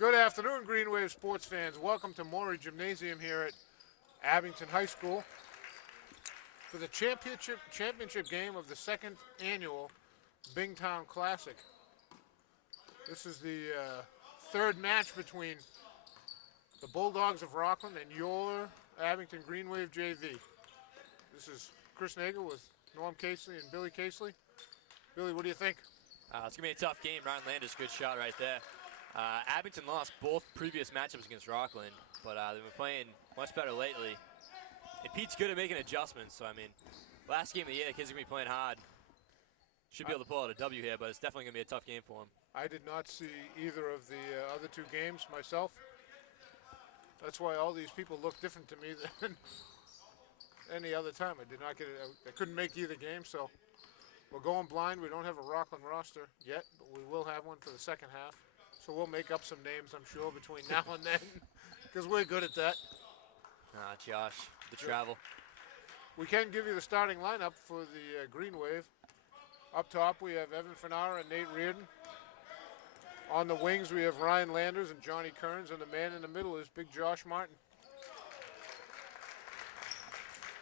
Good afternoon, Green Wave sports fans. Welcome to Maury Gymnasium here at Abington High School for the championship game of the second annual Bingtown Classic. This is the third match between the Bulldogs of Rockland and your Abington Green Wave JV. This is Chris Nagel with Norm Casely and Billy Casely. Billy, what do you think? It's going to be a tough game. Ryan Landers, good shot right there. Abington lost both previous matchups against Rockland, but they've been playing much better lately. And Pete's good at making adjustments, so I mean, last game of the year, the kids are going to be playing hard. Should be able to pull out a W here, but it's definitely going to be a tough game for them. I did not see either of the other two games myself. That's why all these people look different to me than any other time. I did not get it. I couldn't make either game, so we're going blind. We don't have a Rockland roster yet, but we will have one for the second half. So we'll make up some names, I'm sure, between now and then, because we're good at that. Josh, the travel. We can give you the starting lineup for the Green Wave. Up top, we have Evan Fanara and Nate Reardon. On the wings, we have Ryan Landers and Johnny Kearns, and the man in the middle is Big Josh Martin.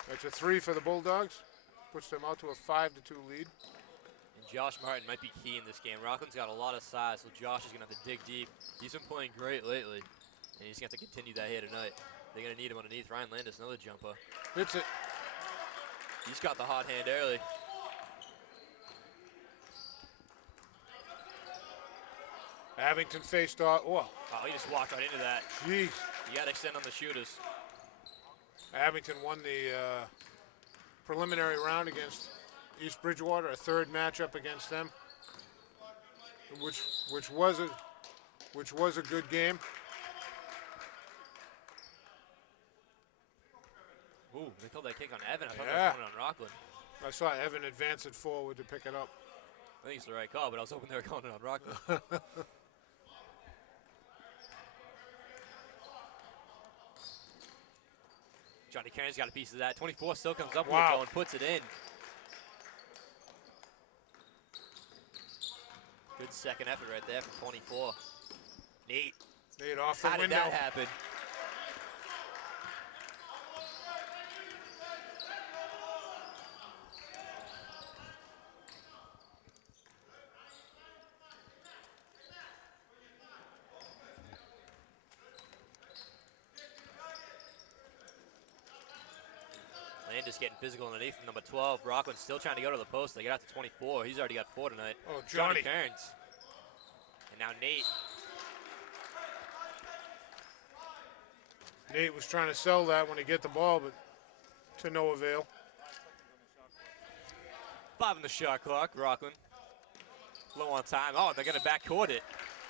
That's a 3 for the Bulldogs. Puts them out to a 5-2 lead. And Josh Martin might be key in this game. Rockland's got a lot of size, so Josh is going to have to dig deep. He's been playing great lately, and he's going to have to continue that here tonight. They're going to need him underneath. Ryan Landis, another jumper. Hits it. He's got the hot hand early. Abington faced off. Oh, he just walked right into that. Jeez. You got to extend on the shooters. Abington won the preliminary round against East Bridgewater, a third matchup against them, which was a good game. Ooh, they called that kick on Evan. I thought Yeah. they were coming on Rockland. I saw Evan advance it forward to pick it up. I think it's the right call, but I was hoping they were calling it on Rockland. Johnny Kearns got a piece of that. 24 still comes up with it though and puts it in. Good second effort right there from 24. Nate off the window. How did that happen? Landis getting physical underneath from number 12. Rockland still trying to go to the post. They get out to 24. He's already got 4 tonight. Oh, Johnny Kearns. And now Nate. Nate was trying to sell that when he get the ball, but to no avail. 5 in the shot clock, Rockland. Low on time. Oh, they're going to backcourt it.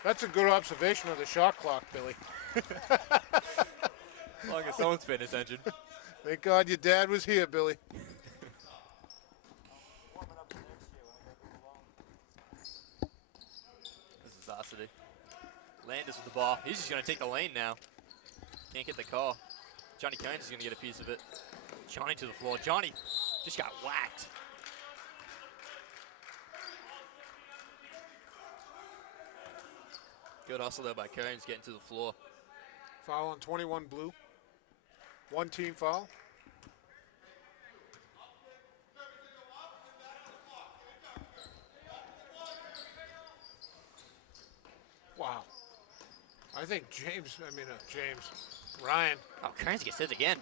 That's a good observation of the shot clock, Billy. As long as someone's paying attention. Thank God your dad was here, Billy. This is Ossity. Landis with the ball. He's just going to take the lane now. Can't get the call. Johnny Kearns is going to get a piece of it. Johnny to the floor. Johnny just got whacked. Good hustle there by Kearns getting to the floor. Foul on 21 blue. One team foul. Wow. I think Ryan. Oh, Kearns gets hit again.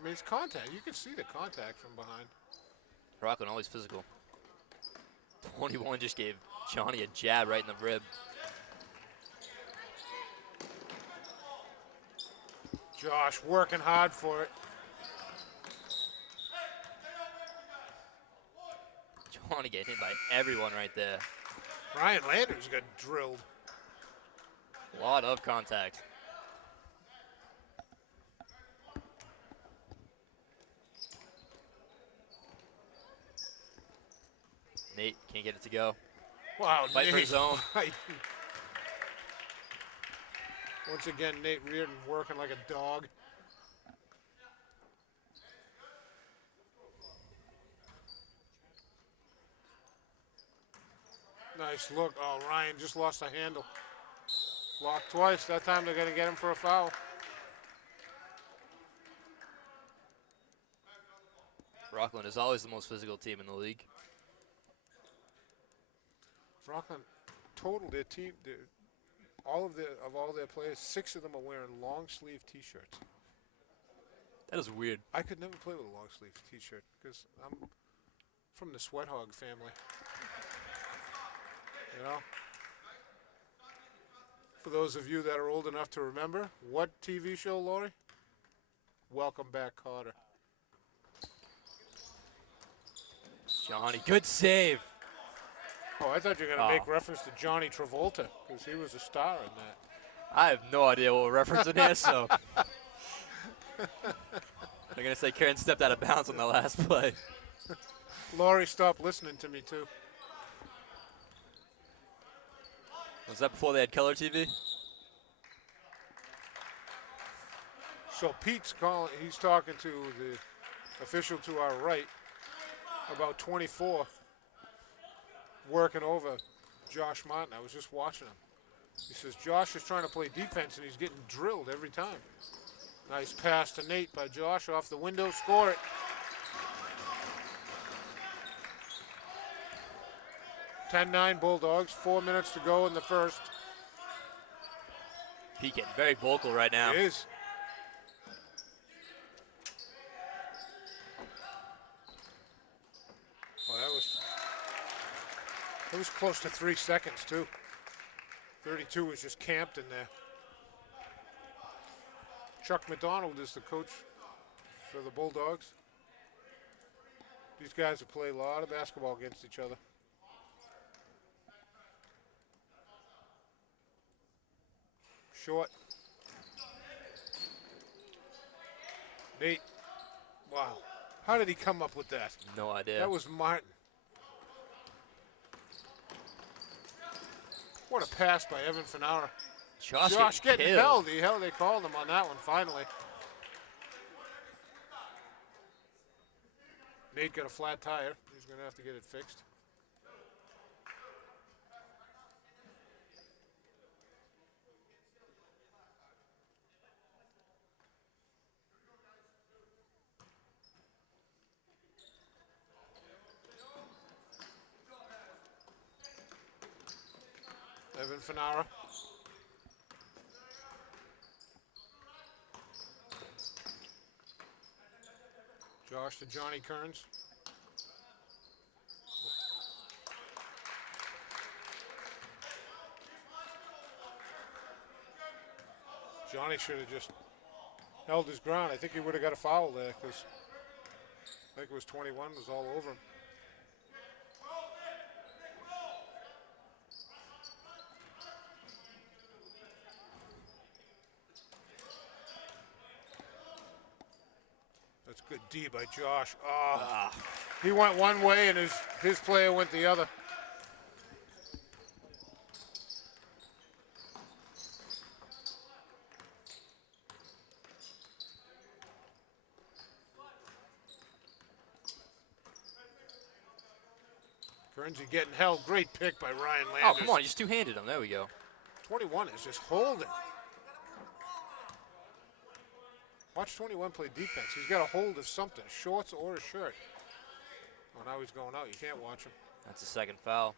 I mean, it's contact. You can see the contact from behind. Rockland always physical. 21 just gave Johnny a jab right in the rib. Josh working hard for it. Johnny getting hit by everyone right there. Ryan Landers got drilled. A lot of contact. Nate can't get it to go. Wow, Fight for his own. Once again, Nate Reardon working like a dog. Nice look. Oh, Ryan just lost a handle. Blocked twice. That time they're going to get him for a foul. Rockland is always the most physical team in the league. Rockland total their team, all their players, 6 of them are wearing long sleeve T-shirts. That is weird. I could never play with a long sleeve T-shirt because I'm from the Sweat Hog family. You know. For those of you that are old enough to remember, what TV show, Lori? Welcome Back, Kotter. Johnny, good save. Oh, I thought you were going to make reference to Johnny Travolta because he was a star in that. I have no idea what we're referencing here, so. I'm going to say Karen stepped out of bounds on the last play. Laurie stopped listening to me, too. Was that before they had color TV? So Pete's calling, he's talking to the official to our right, about 24, working over Josh Martin. I was just watching him. He says, Josh is trying to play defense, and he's getting drilled every time. Nice pass to Nate by Josh off the window. Score it. (10-9) Bulldogs. 4 minutes to go in the first. Pete getting very vocal right now. He is. Oh, that was close to 3 seconds, too. 32 was just camped in there. Chuck McDonald is the coach for the Bulldogs. These guys have played a lot of basketball against each other. Short. Nate. Wow. How did he come up with that? No idea. That was Martin. What a pass by Evan Fanara. Josh getting held. They called him on that one finally. Nate got a flat tire. He's going to have to get it fixed. Evan Fanara. Josh to Johnny Kearns. Johnny should have just held his ground. I think he would have got a foul there because I think it was 21, was all over him. That's good D by Josh. Oh, he went one way and his player went the other. Kearnsey getting held. Great pick by Ryan Landers. Oh, come on. You just two-handed him. There we go. 21 is just holding. Watch 21 play defense. He's got a hold of something, shorts or a shirt. Oh, now he's going out. You can't watch him. That's the second foul.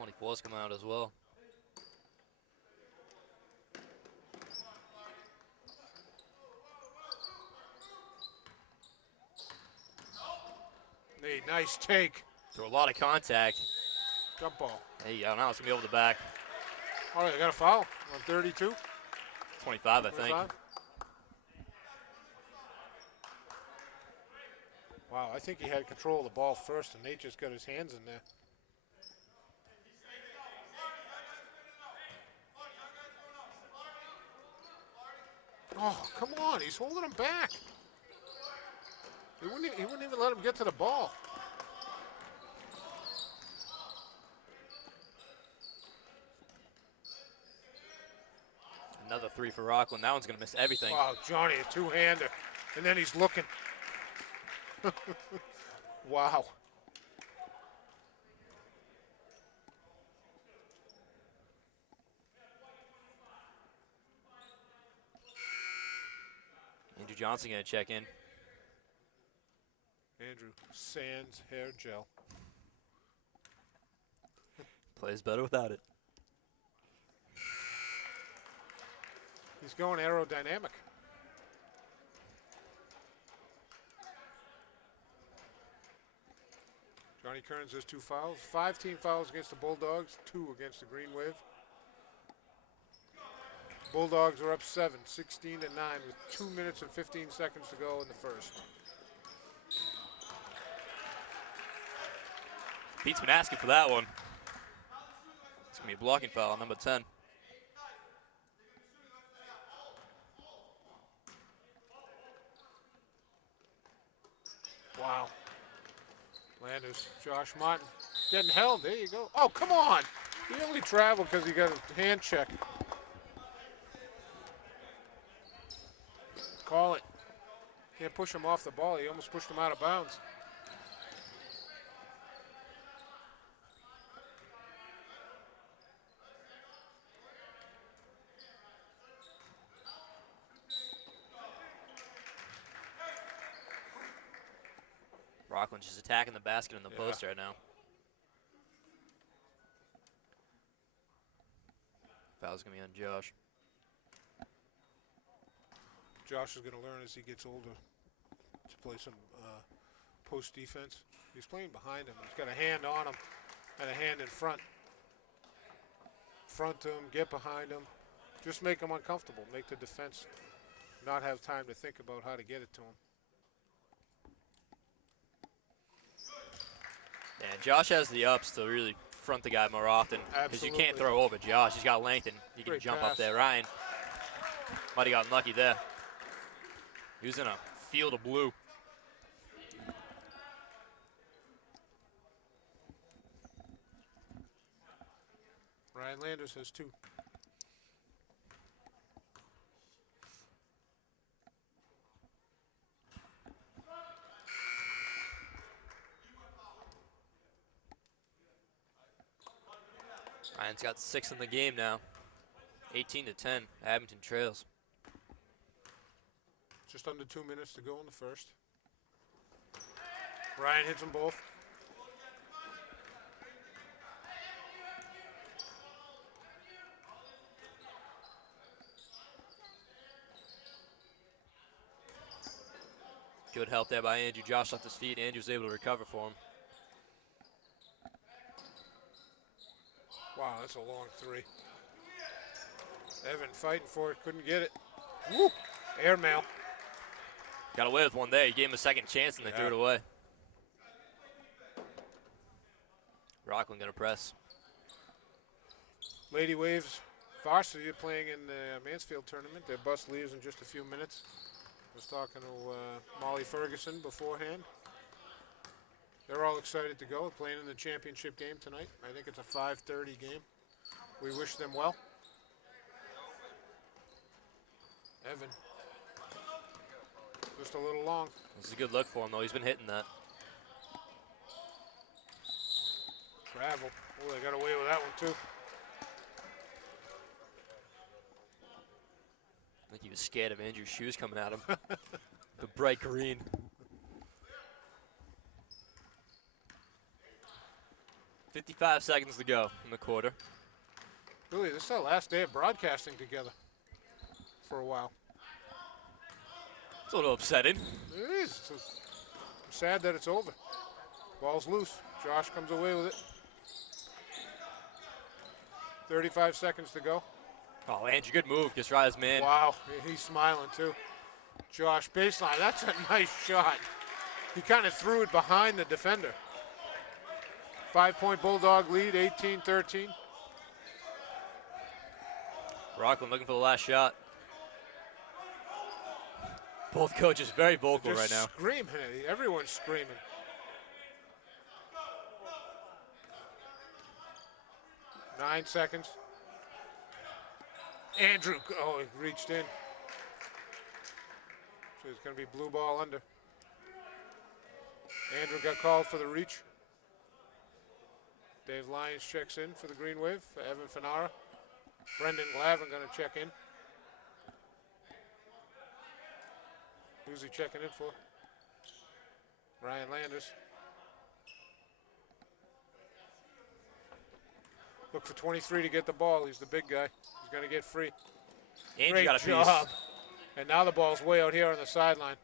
24's coming out as well. Hey, nice take. Through a lot of contact. Jump ball. There you go. Now it's going to be over the back. All right, they got a foul on 32. 25, I think. Wow, I think he had control of the ball first, and Nate just got his hands in there. Oh, come on. He's holding him back. He wouldn't even let him get to the ball. Another three for Rockland. That one's going to miss everything. Wow, Johnny, a two-hander. And then he's looking. Wow. Johnson going to check in. Andrew Sands hair gel. Plays better without it. He's going aerodynamic. Johnny Kearns has 2 fouls. 5 team fouls against the Bulldogs, 2 against the Green Wave. Bulldogs are up 7, 16-9 with 2 minutes and 15 seconds to go in the first. Pete's been asking for that one. It's going to be a blocking foul on number 10. Wow. Landers, Josh Martin getting held. There you go. Oh, come on. He only traveled because he got a hand check. Call it. Can't push him off the ball. He almost pushed him out of bounds. Rockland's just attacking the basket in the post right now. Foul's going to be on Josh. Josh is going to learn as he gets older to play some post defense. He's playing behind him. He's got a hand on him and a hand in front. Front him, get behind him. Just make him uncomfortable. Make the defense not have time to think about how to get it to him. And Josh has the ups to really front the guy more often. Because you can't throw over Josh. He's got length and he can jump up there. Ryan might have gotten lucky there. He was in a field of blue. Ryan Landers has 2. Ryan's got 6 in the game now. 18-10. Abington trails. Just under 2 minutes to go in the first. Ryan hits them both. Good help there by Andrew. Josh left his feet. Andrew's able to recover for him. Wow, that's a long 3. Evan fighting for it, couldn't get it. Woo! Airmail. Got away with one there. He gave him a second chance and they threw it away. Rockland gonna press. Lady Waves varsity playing in the Mansfield tournament. Their bus leaves in just a few minutes. I was talking to Molly Ferguson beforehand. They're all excited to go, playing in the championship game tonight. I think it's a 5:30 game. We wish them well. Evan. Just a little long. This is a good look for him, though. He's been hitting that. Travel. Oh, they got away with that one, too. I think he was scared of Andrew's shoes coming at him. The bright green. .55 seconds to go in the quarter. Really, this is our last day of broadcasting together for a while. It's a little upsetting. It is. I'm sad that it's over. Ball's loose. Josh comes away with it. 35 seconds to go. Oh, Andrew, good move. Gets right his man. Wow, he's smiling too. Josh, baseline. That's a nice shot. He kind of threw it behind the defender. 5-point Bulldog lead, 18-13. Rockland looking for the last shot. Both coaches very vocal Just right now. Screaming. Everyone's screaming. Nine seconds. Andrew, oh, he reached in. So it's going to be blue ball under. Andrew got called for the reach. Dave Lyons checks in for the Green Wave for Evan Fanara. Brendan Glavin going to check in. Who's he checking in for? Ryan Landers. Look for 23 to get the ball. He's the big guy. He's going to get free. And Great you got a job. piece. And now the ball's way out here on the sideline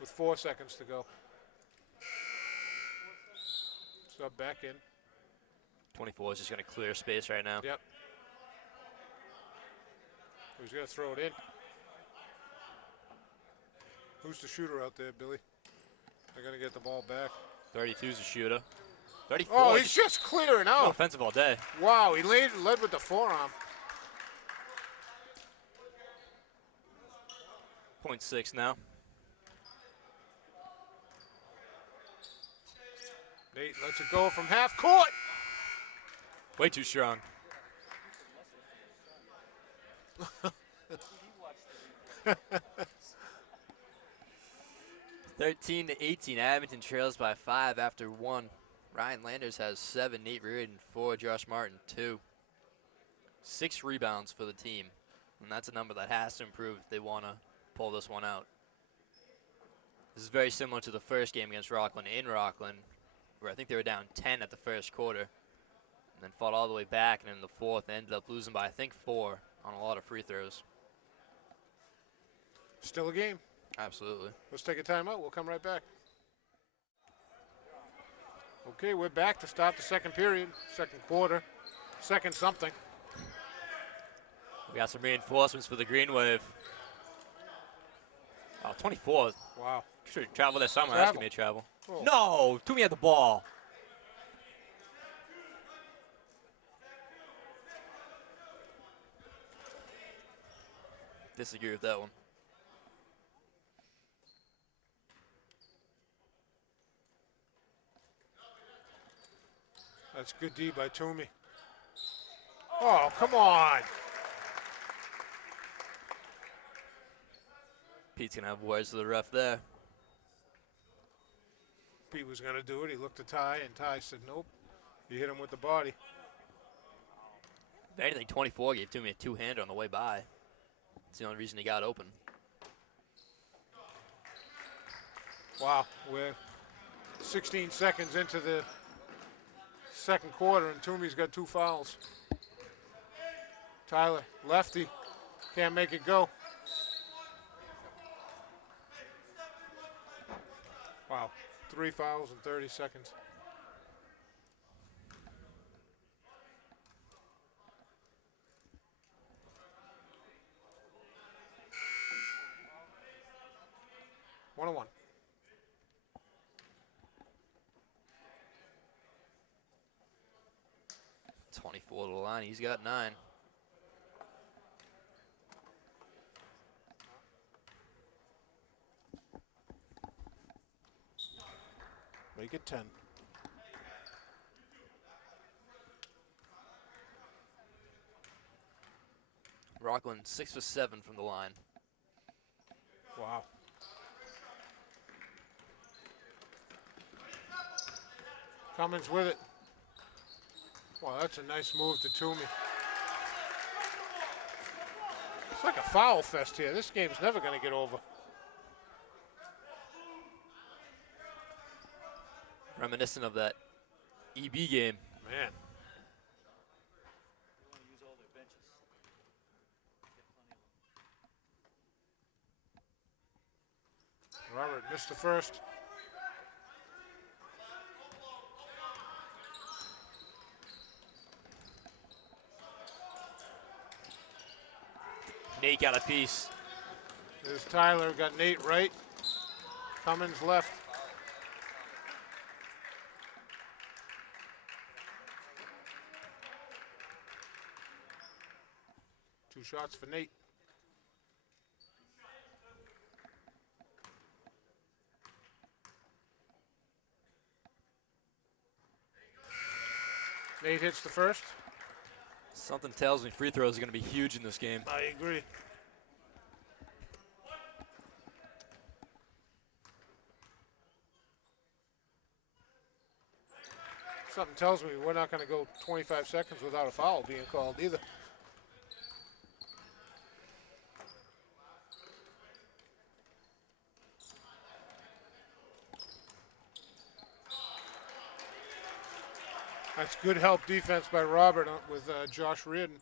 with 4 seconds to go. Sub back in. 24 is just going to clear space right now. Yep. He's going to throw it in. Who's the shooter out there, Billy? They're going to get the ball back. 32 is a shooter. 34. Oh, he's just clearing out. Offensive all day. Wow, he led with the forearm. 0.6 now. Nate lets it go from half court. Way too strong. (13 to 18). Abington trails by 5 after 1. Ryan Landers has 7. Nate Reardon 4. Josh Martin 2. 6 rebounds for the team, and that's a number that has to improve if they want to pull this one out. This is very similar to the first game against Rockland in Rockland, where I think they were down 10 at the first quarter, and then fought all the way back, and in the fourth ended up losing by I think 4 on a lot of free throws. Still a game. Absolutely. Let's take a timeout. We'll come right back. Okay, we're back to start the second period, second quarter, second something. We got some reinforcements for the Green Wave. Oh, 24. Wow. Should travel this summer. Travel. That's going to be a travel. Oh. No! Toomey had the ball. Disagree with that one. That's good D by Toomey. Oh, come on. Pete's going to have words to the ref there. Pete was going to do it. He looked at Ty, and Ty said, nope. You hit him with the body. If anything, 24 gave Toomey a two-hander on the way by. That's the only reason he got open. Wow, we're 16 seconds into the second quarter, and Toomey's got 2 fouls. Tyler, lefty, can't make it go. Wow, 3 fouls in 30 seconds. One on one. 24 to the line. He's got 9. Make it 10. Rockland 6 for 7 from the line. Wow. Cummins with it. Wow, that's a nice move to Toomey. It's like a foul fest here. This game's never going to get over. Reminiscent of that EB game. Man. Robert missed the first. Nate got a piece. There's Tyler, got Nate right. Cummins left. Two shots for Nate. Nate hits the first. Something tells me free throws are going to be huge in this game. I agree. Something tells me we're not going to go 25 seconds without a foul being called either. That's good help defense by Robert with Josh Reardon.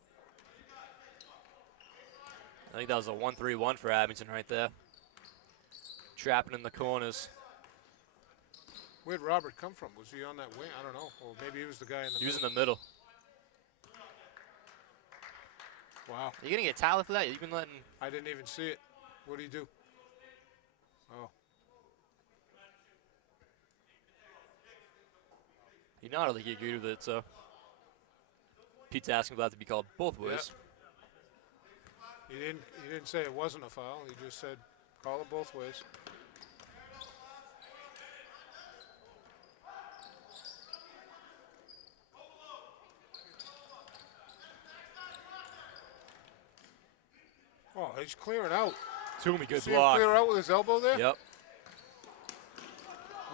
I think that was a 1-3-1 for Abington right there. Trapping in the corners. Where'd Robert come from? Was he on that wing? I don't know. Or maybe he was the guy in the middle. He was in the middle. Wow. Are you going to get Tyler for that? You've been letting... I didn't even see it. What did he do? Oh. You know, I don't think he agreed with it, so... Pete's asking about that to be called both ways. Yep. He didn't say it wasn't a foul. He just said call it both ways. Oh, he's clearing out. Toomey, good See block. him clear out with his elbow there? Yep.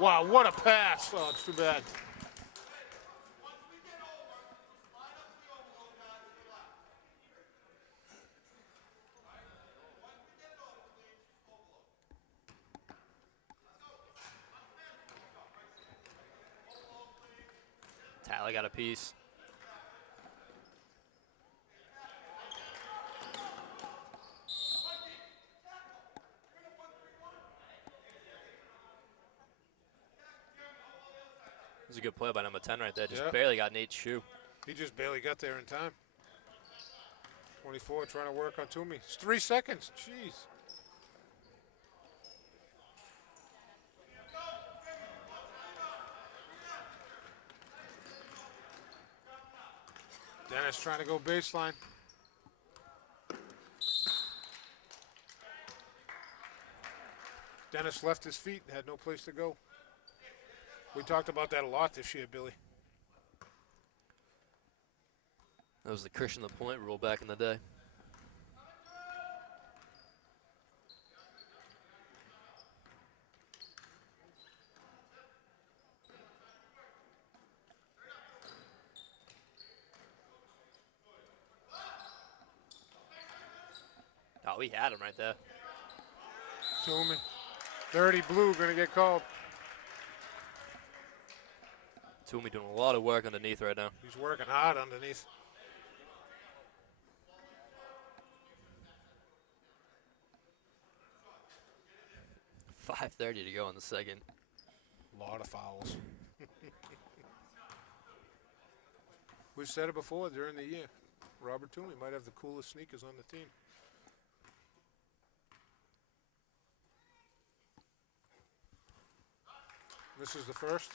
Wow, what a pass. Oh, it's too bad. Tyler got a piece. It was a good play by number 10 right there. Just barely got Nate's shoe. He just barely got there in time. 24 trying to work on Toomey. It's 3 seconds. Jeez. Dennis trying to go baseline. Dennis left his feet and had no place to go. We talked about that a lot this year, Billy. That was the Christian the point rule back in the day. Oh, we had him right there. Toomey. 30 blue going to get called. Toomey doing a lot of work underneath right now. He's working hard underneath. .5:30 to go in the second. A lot of fouls. We've said it before during the year. Robert Toomey might have the coolest sneakers on the team. This is the first.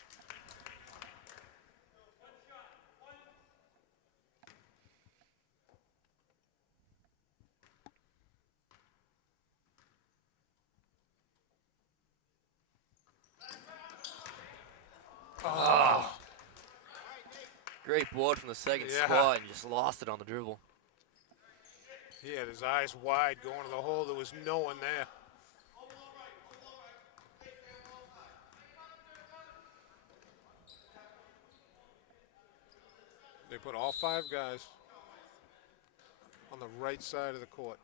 Oh. Great board from the second spot and just lost it on the dribble. He had his eyes wide going to the hole. There was no one there. They put all 5 guys on the right side of the court.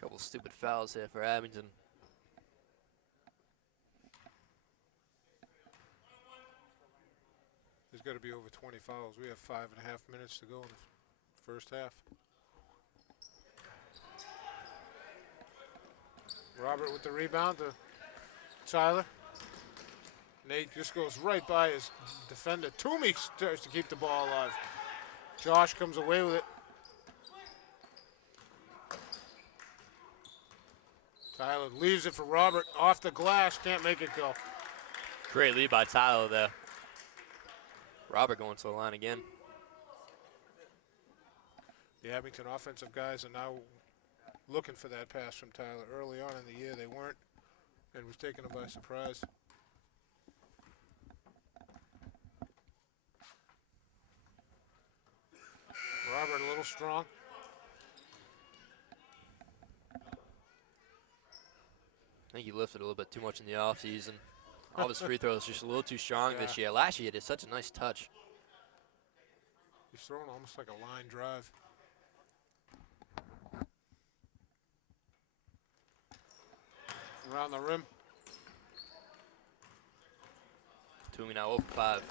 Couple stupid fouls here for Abington. There's got to be over 20 fouls. We have 5.5 minutes to go in the first half. Robert with the rebound to Tyler. Nate just goes right by his defender. Toomey starts to keep the ball alive. Josh comes away with it. Tyler leaves it for Robert. Off the glass, can't make it go. Great lead by Tyler there. Robert going to the line again. The Abington offensive guys are now looking for that pass from Tyler. Early on in the year, they weren't, and was taking them by surprise. Robert a little strong. I think he lifted a little bit too much in the offseason. All his free throws just a little too strong this year. Last year, he did such a nice touch. He's throwing almost like a line drive. Around the rim. Toomey now 0 for 5.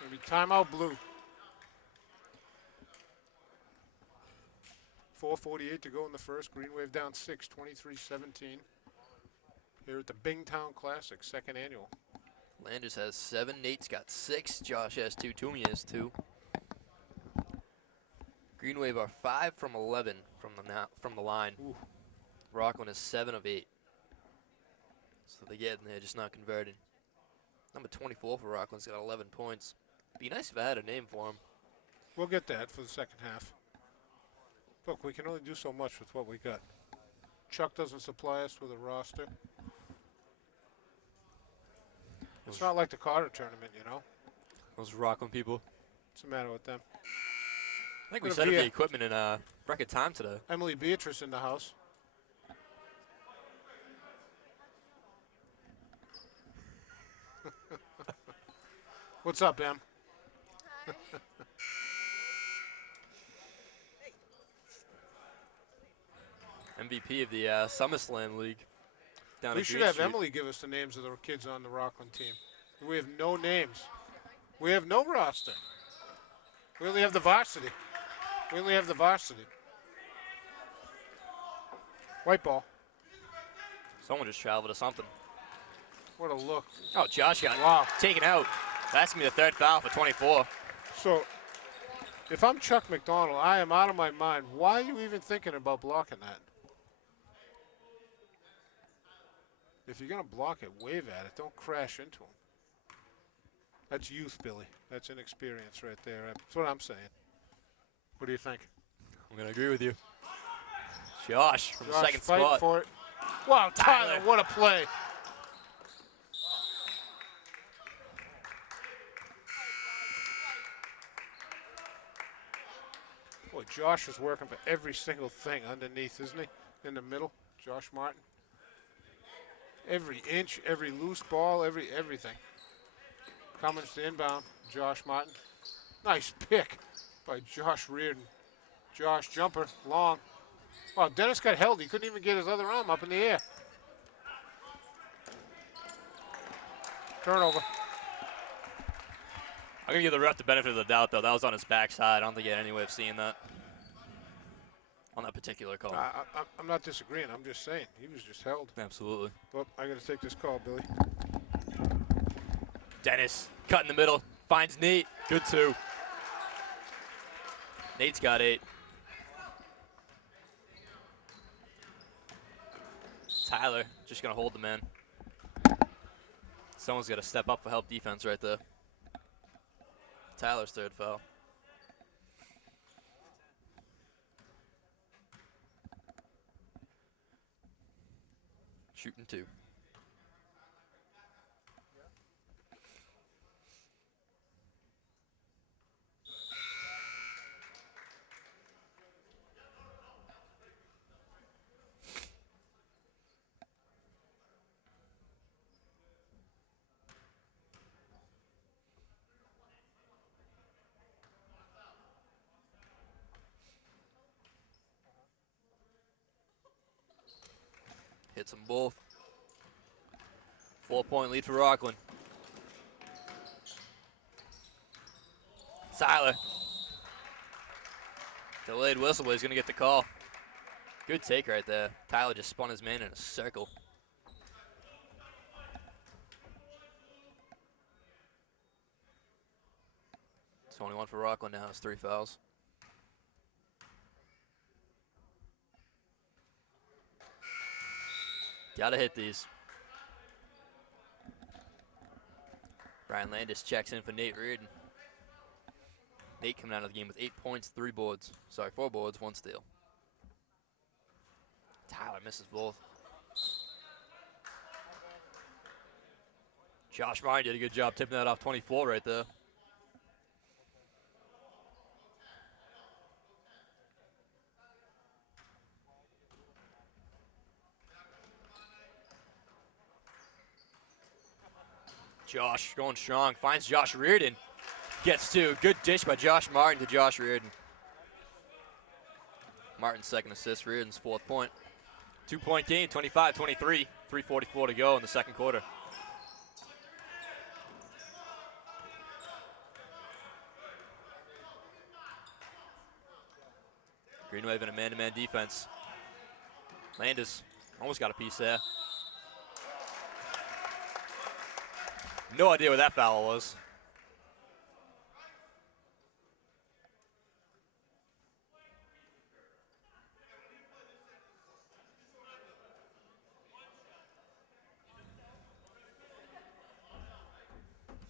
Gonna be timeout blue. 4:48 to go in the first. Green Wave down 6, 23-17. Here at the Bingtown Classic, second annual. Landers has 7. Nate's got 6. Josh has 2. Toomey has 2. Green Wave are 5 from 11 from the line. Ooh. Rockland is 7 of 8. So they get in there, just not converting. Number 24 for Rockland's got 11 points. Be nice if I had a name for him. We'll get that for the second half. Look, we can only do so much with what we got. Chuck doesn't supply us with a roster. It's not like the Carter tournament, you know. Those Rockland people. What's the matter with them? I think we set up the equipment in record time today. Emily Beatrice in the house. What's up, Em? MVP of the SummerSlam League. Down We at should Green have Street. Emily give us the names of the kids on the Rockland team. We have no names. We have no roster. We only have the varsity. We only have the varsity. White ball. Someone just traveled to something. What a look. Oh, Josh got Wow. taken out. That's going to be the third foul for 24. So, if I'm Chuck McDonald, I am out of my mind. Why are you even thinking about blocking that? If you're going to block it, wave at it. Don't crash into him. That's youth, Billy. That's inexperience right there. That's what I'm saying. What do you think? I'm going to agree with you. Josh from the Josh second fighting spot. for it. Wow, Tyler, Tyler. what a play. Boy, Josh is working for every single thing underneath, isn't he? In the middle, Josh Martin. Every inch, every loose ball, everything. Cummins to inbound, Josh Martin. Nice pick by Josh Reardon. Josh jumper, long. Wow, Dennis got held. He couldn't even get his other arm up in the air. Turnover. I'm going to give the ref the benefit of the doubt, though. That was on his backside. I don't think he had any way of seeing that on that particular call. I'm not disagreeing. I'm just saying. He was just held. Absolutely. But I got to take this call, Billy. Dennis, cut in the middle, finds Nate. Good 2. Nate's got 8. Tyler just going to hold the man. Someone's got to step up for help defense right there. Tyler's third foul. Shooting 2. Hits them both. 4-point lead for Rockland. Tyler. Delayed whistle, but he's going to get the call. Good take right there. Tyler just spun his man in a circle. It's only 1 for Rockland now. It's 3 fouls. Gotta hit these. Brian Landis checks in for Nate Reardon. Nate coming out of the game with 8 points, 4 boards, 1 steal. Tyler misses both. Josh Martin did a good job tipping that off 24 right there. Josh going strong, finds Josh Reardon. gets 2. Good dish by Josh Martin to Josh Reardon. Martin's second assist, Reardon's 4th point. 2-point game, 25-23. 3:44 to go in the second quarter. Green Wave in a man-to-man defense. Landis almost got a piece there. No idea what that foul was.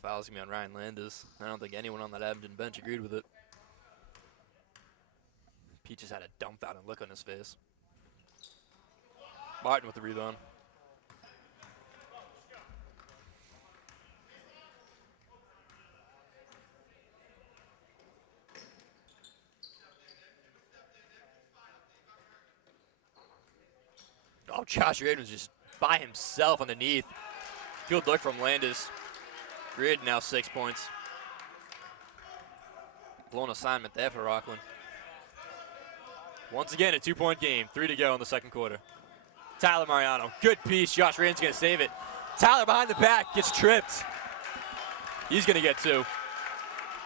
Foul's gonna be on Ryan Landis. I don't think anyone on that Abington bench agreed with it. Pete just had a dumbfounded look on his face. Martin with the rebound. Oh, Josh Reardon was just by himself underneath. Good look from Landis. Reardon now 6 points. Blown assignment there for Rockland. Once again, a 2-point game. 3 to go in the second quarter. Tyler Mariano, good piece. Josh Reardon's gonna save it. Tyler behind the back, gets tripped. He's gonna get 2.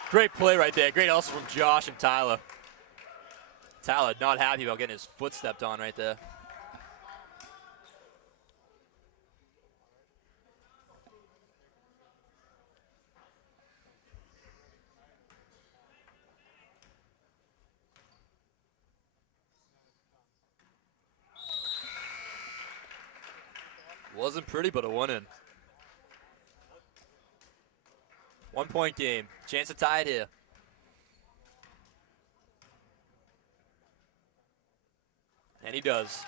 Great play right there. Great hustle from Josh and Tyler. Tyler not happy about getting his foot stepped on right there. Wasn't pretty, but it won in. 1-point game. Chance to tie it here. And he does.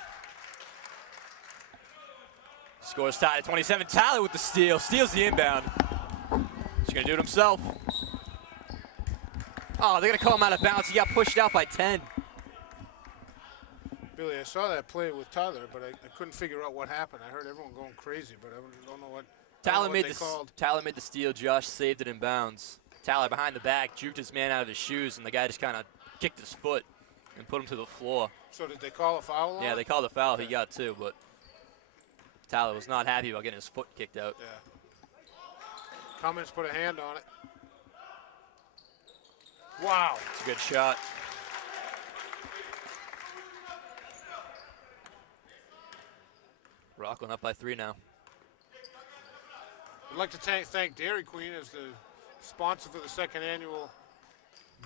Scores tied at 27. Tyler with the steal. Steals the inbound. He's going to do it himself. Oh, they're going to call him out of bounds. He got pushed out by 10. Billy, I saw that play with Tyler, but I couldn't figure out what happened. I heard everyone going crazy, but I don't know what. Tyler made the steal. Josh saved it in bounds. Tyler behind the back juked his man out of his shoes, and the guy just kind of kicked his foot and put him to the floor. So did they call a foul on Yeah, it? they called a foul. Okay. He got 2, but Tyler was not happy about getting his foot kicked out. Yeah. Cummins put a hand on it. Wow. It's a good shot. Rockland up by 3 now. I'd like to thank Dairy Queen as the sponsor for the second annual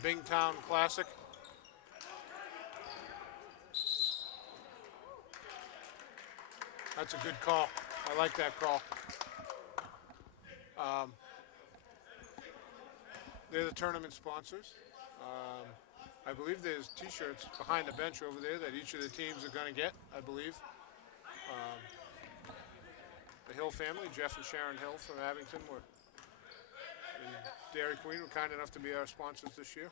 Bingtown Classic. That's a good call. I like that call. They're the tournament sponsors. I believe there's T-shirts behind the bench over there that each of the teams are going to get, I believe. The Hill family, Jeff and Sharon Hill from Abington, and Dairy Queen were kind enough to be our sponsors this year.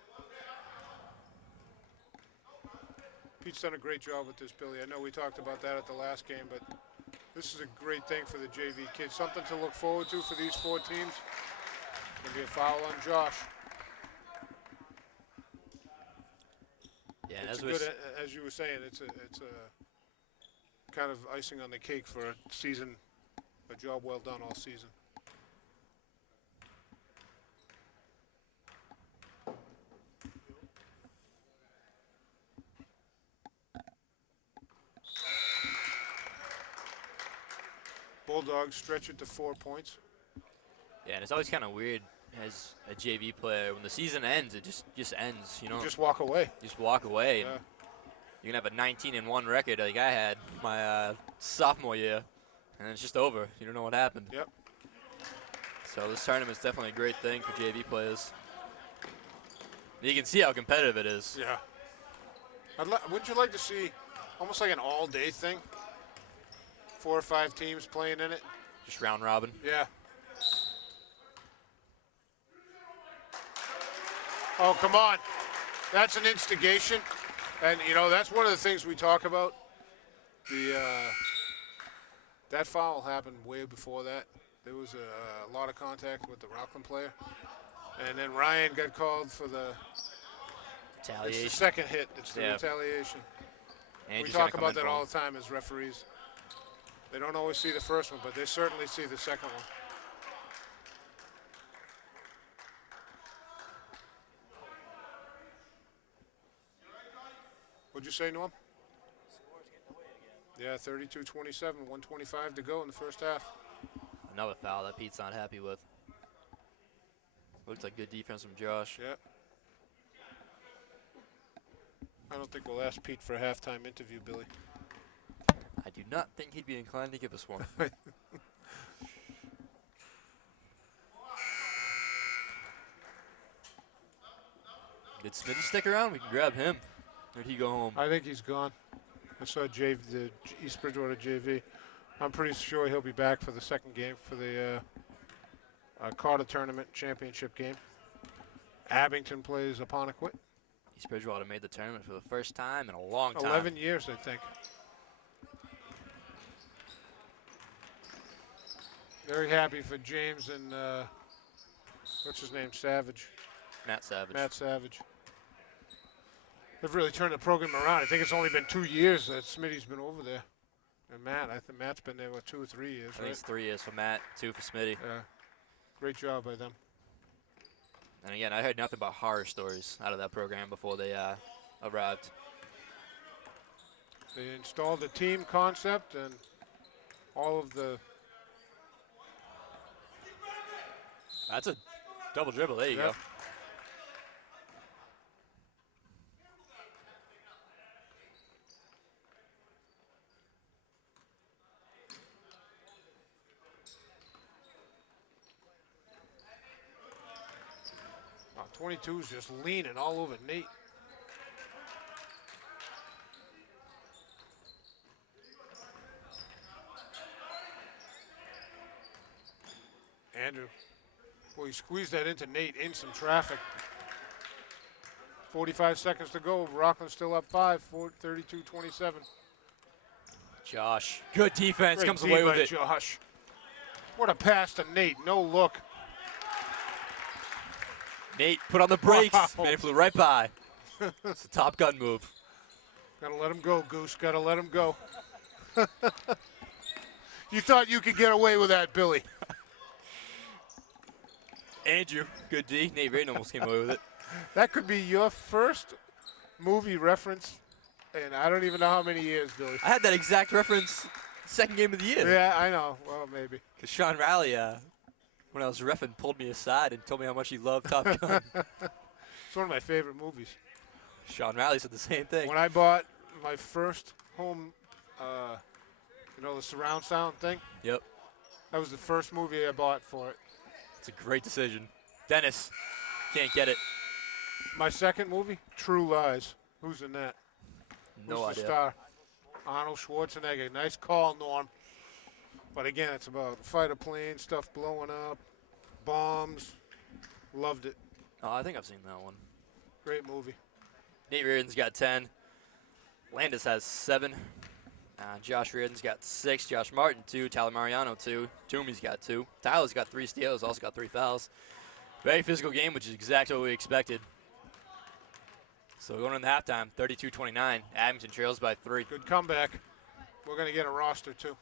Pete's done a great job with this, Billy. I know we talked about that at the last game, but this is a great thing for the JV kids. Something to look forward to for these 4 teams. Going to be a foul on Josh. Yeah, it's good, as you were saying, it's a kind of icing on the cake for a season, a job well done all season. Bulldogs stretch it to 4 points. Yeah, and it's always kind of weird as a JV player. When the season ends, it just ends, you know. You just walk away. Just walk away. Yeah. And you can have a 19-1 record like I had my sophomore year, and it's just over. You don't know what happened. Yep. So this tournament's definitely a great thing for JV players. You can see how competitive it is. Yeah. Wouldn't you like to see almost like an all-day thing? 4 or 5 teams playing in it. Just round robin. Yeah. Oh, come on. That's an instigation. And, you know, that's one of the things we talk about. That foul happened way before that. There was a lot of contact with the Rockland player. And then Ryan got called for the Retaliation. It's the second hit. It's the retaliation. Andrew's We talk gonna come about in that for all him. the time as referees. They don't always see the first one, but they certainly see the second one. What'd you say, Norm? Yeah, 32-27, 125 to go in the first half. Another foul that Pete's not happy with. Looks like good defense from Josh. Yeah. I don't think we'll ask Pete for a halftime interview, Billy. I do not think he'd be inclined to give us one. Did Smitty stick around? We can grab him. Or did he go home? I think he's gone. I saw the East Bridgewater JV. I'm pretty sure he'll be back for the second game for the Carter Tournament Championship game. Abington plays Apponequet. East Bridgewater made the tournament for the first time in a long time. 11 years, I think. Very happy for James and, what's his name, Savage. Matt Savage. Matt Savage. They've really turned the program around. I think it's only been 2 years that Smitty's been over there. And Matt, I think Matt's been there, what, 2 or 3 years, I think it's 3 years for Matt, 2 for Smitty. Yeah. Great job by them. And again, I heard nothing but horror stories out of that program before they arrived. They installed the team concept and all of the... That's a double dribble. There you go. 22's just leaning all over Nate. Andrew, boy, he squeezed that into Nate in some traffic. 45 seconds to go. Rockland still up 5, 32-27. Josh, good defense, Great comes D away with by it. Josh. What a pass to Nate, no look. Nate put on the brakes, Wow. man, it flew right by. It's a Top Gun move. Gotta let him go, Goose, gotta let him go. You thought you could get away with that, Billy. Andrew, good D. Nate Raden almost came away with it. That could be your first movie reference in I don't even know how many years, Billy. I had that exact reference second game of the year. Yeah, I know. Well, maybe. Because Sean Raleigh, when I was reffing, pulled me aside and told me how much he loved Top Gun. It's one of my favorite movies. Sean Raleigh said the same thing. When I bought my first home, the surround sound thing, Yep. that was the first movie I bought for it. It's a great decision. Dennis, can't get it. My second movie, True Lies. Who's in that? No Who's the idea. star? Arnold Schwarzenegger. Nice call, Norm. But again, it's about fighter planes, stuff blowing up, bombs. Loved it. Oh, I think I've seen that one. Great movie. Nate Reardon's got 10. Landis has 7. Josh Reardon's got 6. Josh Martin, 2. Tyler Mariano, 2. Toomey's got 2. Tyler's got 3 steals, also got 3 fouls. Very physical game, which is exactly what we expected. So going into halftime, 32-29. Abington trails by 3. Good comeback. We're going to get a roster, too.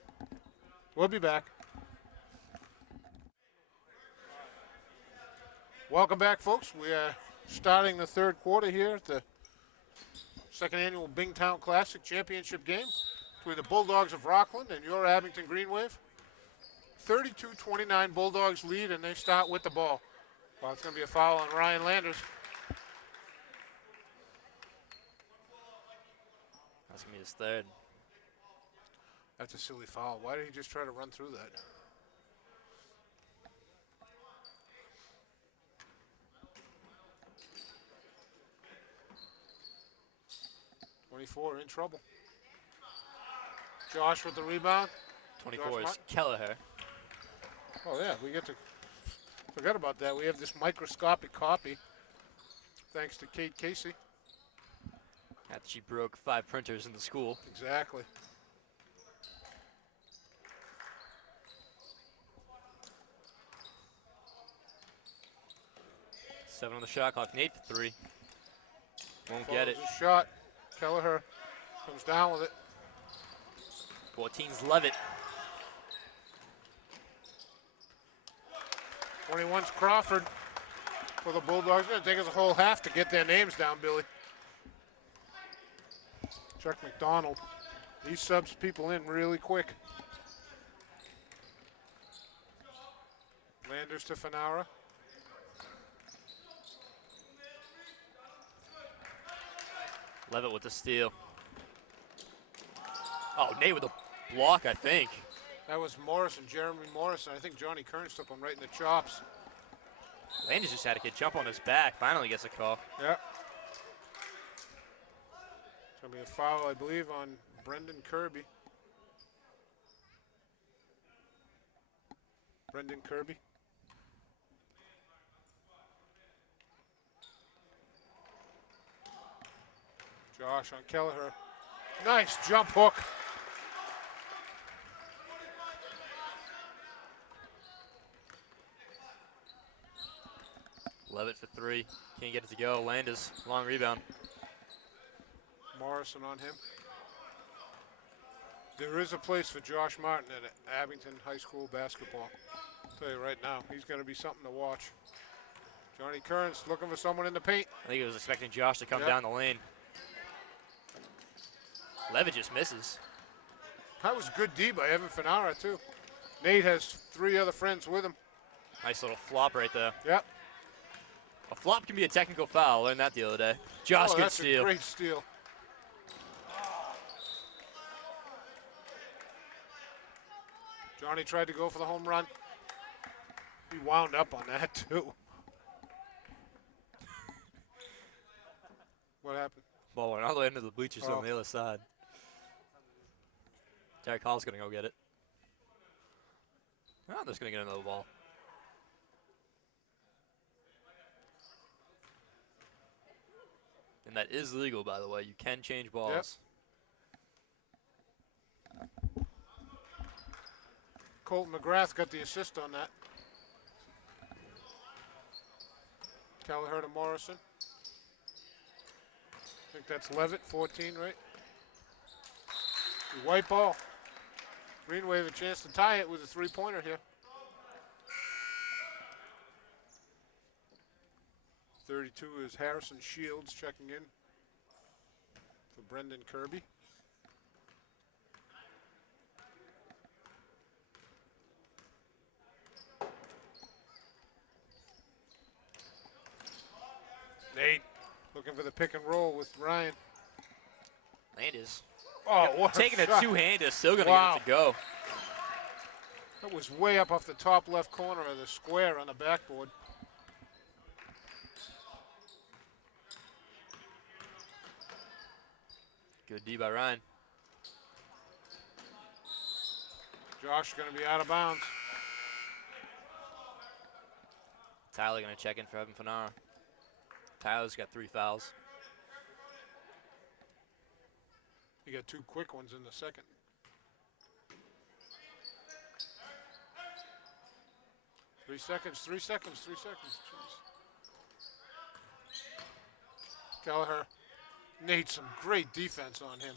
We'll be back. Welcome back, folks. We are starting the third quarter here at the second annual Bingtown Classic Championship game between the Bulldogs of Rockland and your Abington Green Wave. 32-29 Bulldogs lead, and they start with the ball. Well, it's going to be a foul on Ryan Landers. That's going to be his third. That's a silly foul. Why did he just try to run through that? In trouble. Josh with the rebound. 24 is Martin. Kelleher. Oh yeah, we get to forget about that. We have this microscopic copy, thanks to Kate Casey. After she broke 5 printers in the school. Exactly. 7 on the shot clock. Nate for 3. Won't get it. Follows his shot. Kelleher comes down with it. 14's Levitt. 21's Crawford for the Bulldogs. It's going to take us a whole half to get their names down, Billy. Chuck McDonald. He subs people in really quick. Landers to Fanara. Levitt with the steal. Oh, Nate with a block, I think. That was Morrison, Jeremy Morrison. I think Johnny Kearns took him right in the chops. Landers just had a kid jump on his back. Finally gets a call. Yeah. It's going to be a foul, I believe, on Brendan Kirby. Brendan Kirby. Josh on Kelleher. Nice jump hook. Levitt for 3. Can't get it to go. Landers, long rebound. Morrison on him. There is a place for Josh Martin at Abington High School basketball. I'll tell you right now, he's going to be something to watch. Johnny Kearns looking for someone in the paint. I think he was expecting Josh to come down the lane. Levitt just misses. That was good D by Evan Fanara, too. Nate has 3 other friends with him. Nice little flop right there. Yep. A flop can be a technical foul. Learned that the other day. Josh, good that's steal. A great steal. Johnny tried to go for the home run. He wound up on that, too. What happened? Ball went all the way into the bleachers on the other side. Derek Hall's going to go get it. Oh, they're just going to get another ball. And that is legal, by the way. You can change balls. Yep. Colton McGrath got the assist on that. Kelleher to Morrison. I think that's Levitt, 14, right? White ball. Greenway have a chance to tie it with a 3-pointer here. 32 is Harrison Shields checking in for Brendan Kirby. Nate looking for the pick and roll with Ryan. Landers. Oh, what taking a a shot. two-hander, still going to get it to go. That was way up off the top left corner of the square on the backboard. Good D by Ryan. Josh going to be out of bounds. Tyler going to check in for Evan Fanara. Tyler's got 3 fouls. He got 2 quick ones in the second. Three seconds. Jeez. Kelleher. Nate, some great defense on him.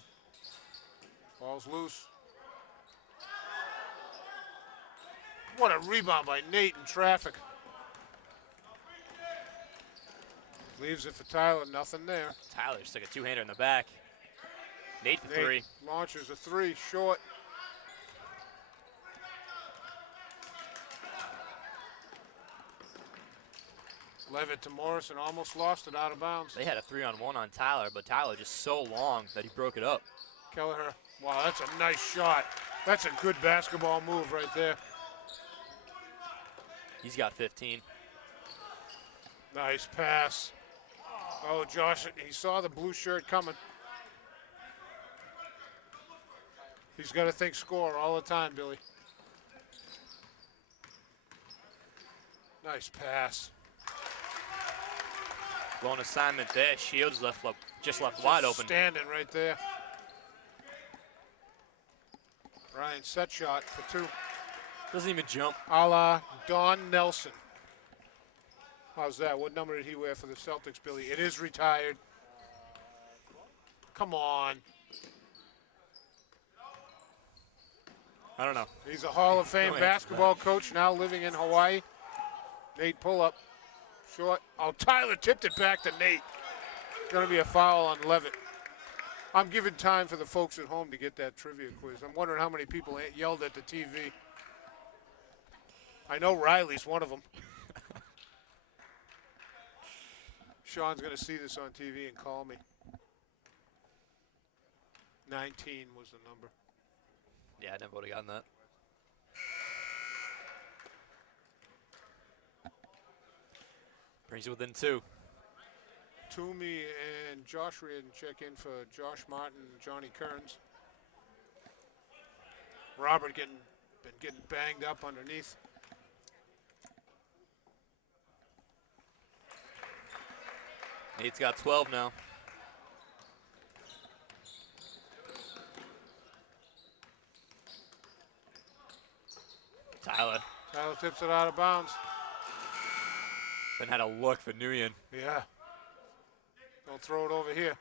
Ball's loose. What a rebound by Nate in traffic. Leaves it for Tyler, nothing there. Tyler took a two-hander in the back. Nate for 3. Launches a 3, short. Levitt to Morrison, almost lost it out of bounds. They had a 3-on-1 on Tyler, but Tyler just so long that he broke it up. Kelleher, wow, that's a nice shot. That's a good basketball move right there. He's got 15. Nice pass. Oh, Josh, he saw the blue shirt coming. He's got to think score all the time, Billy. Nice pass. Lone assignment there. Shields just left wide open. Standing right there. Ryan set shot for 2. Doesn't even jump. A la Don Nelson. How's that? What number did he wear for the Celtics, Billy? It is retired. Come on. I don't know. He's a Hall of Fame No answer to basketball coach now living in Hawaii. Nate pull up. Short. Oh, Tyler tipped it back to Nate. It's going to be a foul on Levitt. I'm giving time for the folks at home to get that trivia quiz. I'm wondering how many people yelled at the TV. I know Riley's one of them. Sean's going to see this on TV and call me. 19 was the number. Yeah, I never would have gotten that. Brings you within 2. Toomey and Josh Reardon check in for Josh Martin and Johnny Kearns. Robert been getting banged up underneath. Nate's got 12 now. Tyler. Tyler tips it out of bounds. Then had a look for Nguyen. Yeah. Don't throw it over here.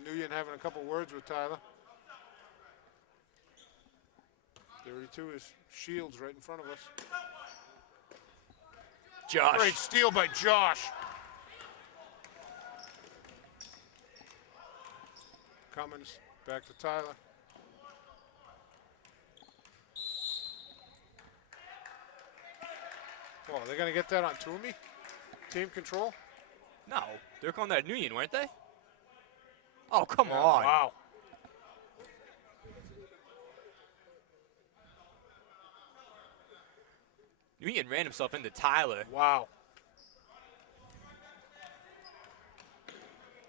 Nguyen having a couple words with Tyler. 32 is Shields right in front of us. Josh. Great steal by Josh. Cummins back to Tyler. Oh, they're going to get that on Toomey? Team control? No, they were calling that Nguyen, weren't they? Oh, come Yeah, on. Wow. Nguyen ran himself into Tyler. Wow.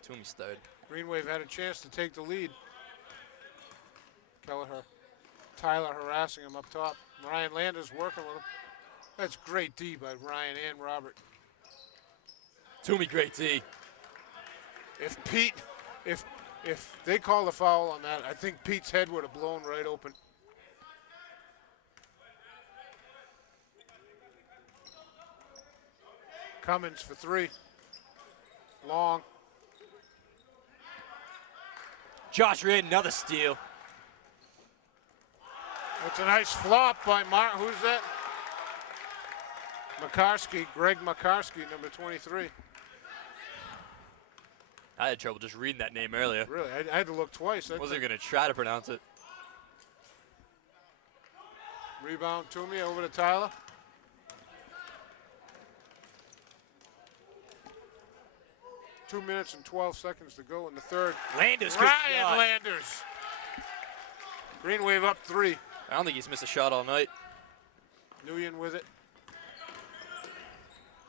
Toomey's third. Green Wave had a chance to take the lead. Tyler harassing him up top. Ryan Landers working with him. That's great D by Ryan and Robert. Toomey, great D. If they call the foul on that, I think Pete's head would have blown right open. Cummins for 3. Long. Josh Reardon, another steal. That's a nice flop by who's that? Makarski, Greg Makarski, number 23. I had trouble just reading that name earlier. Really, I had to look twice. Wasn't even going to try to pronounce it. Rebound to me, over to Tyler. Two minutes and 12 seconds to go in the third. Landers, good Ryan shot. Landers. Green Wave up 3. I don't think he's missed a shot all night. Nguyen with it.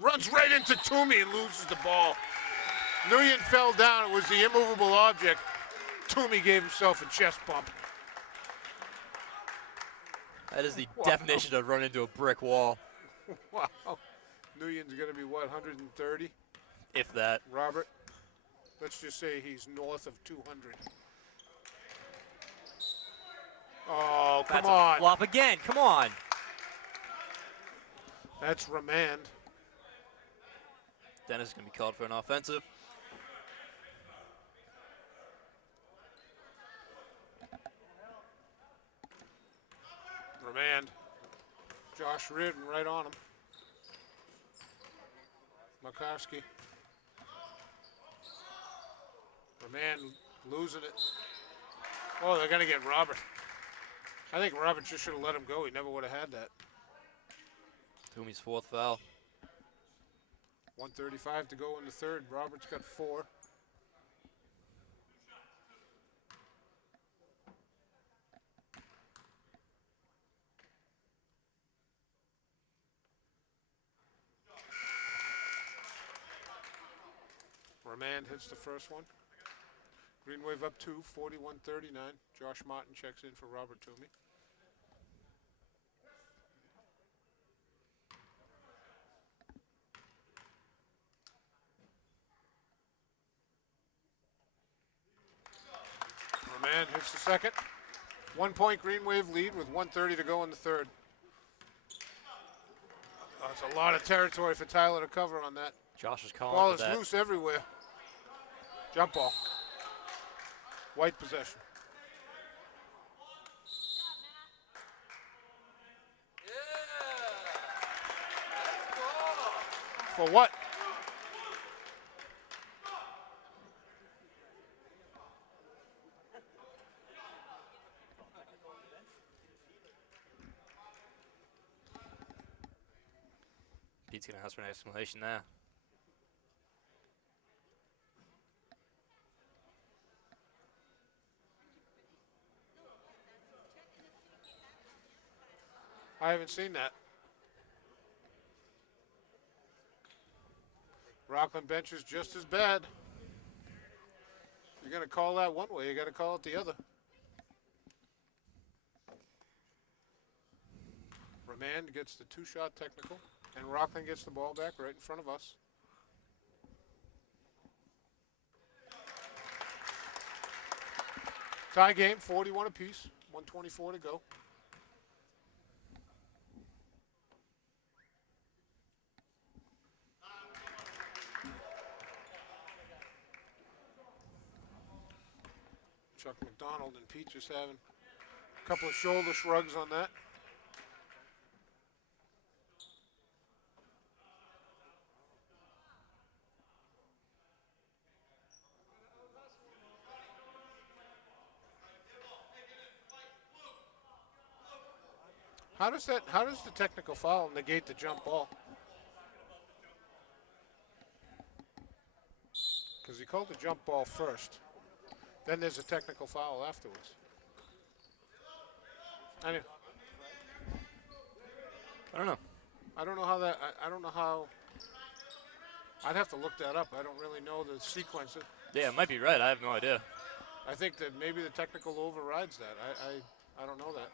Runs right into Toomey and loses the ball. Nguyen fell down. It was the immovable object. Toomey gave himself a chest bump. That is the definition of run into a brick wall. Wow. Nguyen's going to be, what, 130? If that. Robert, let's just say he's north of 200. Oh, come That's on. a flop again. Come on. That's Remand. Dennis is going to be called for an offensive. Remand. Josh Reardon right on him. Makarski. Remand losing it. Oh, they're going to get Robert. I think Robert just should have let him go. He never would have had that. Toomey's fourth foul. 1:35 to go in the third. Robert's got 4. Remand hits the first one. Green Wave up 2, 41-39. Josh Martin checks in for Robert Toomey. Remand hits the second. 1 point Green Wave lead with 1:30 to go in the third. it's a lot of territory for Tyler to cover on that. Josh was calling Ball for is that. loose everywhere. Jump ball. White possession. For what? Pete's going to ask for an explanation there. I haven't seen that. Rockland bench is just as bad. You're going to call that one way, you got to call it the other. Remand gets the two-shot technical, and Rockland gets the ball back right in front of us. Tie game, 41 apiece, 1:24 to go. Chuck McDonald and Pete just having a couple of shoulder shrugs on that. How does the technical foul negate the jump ball? Because he called the jump ball first. Then there's a technical foul afterwards. Anyway, I don't know. I don't know how that. I don't know how. I'd have to look that up. I don't really know the sequence. Yeah, it might be right. I have no idea. I think that maybe the technical overrides that. I don't know that.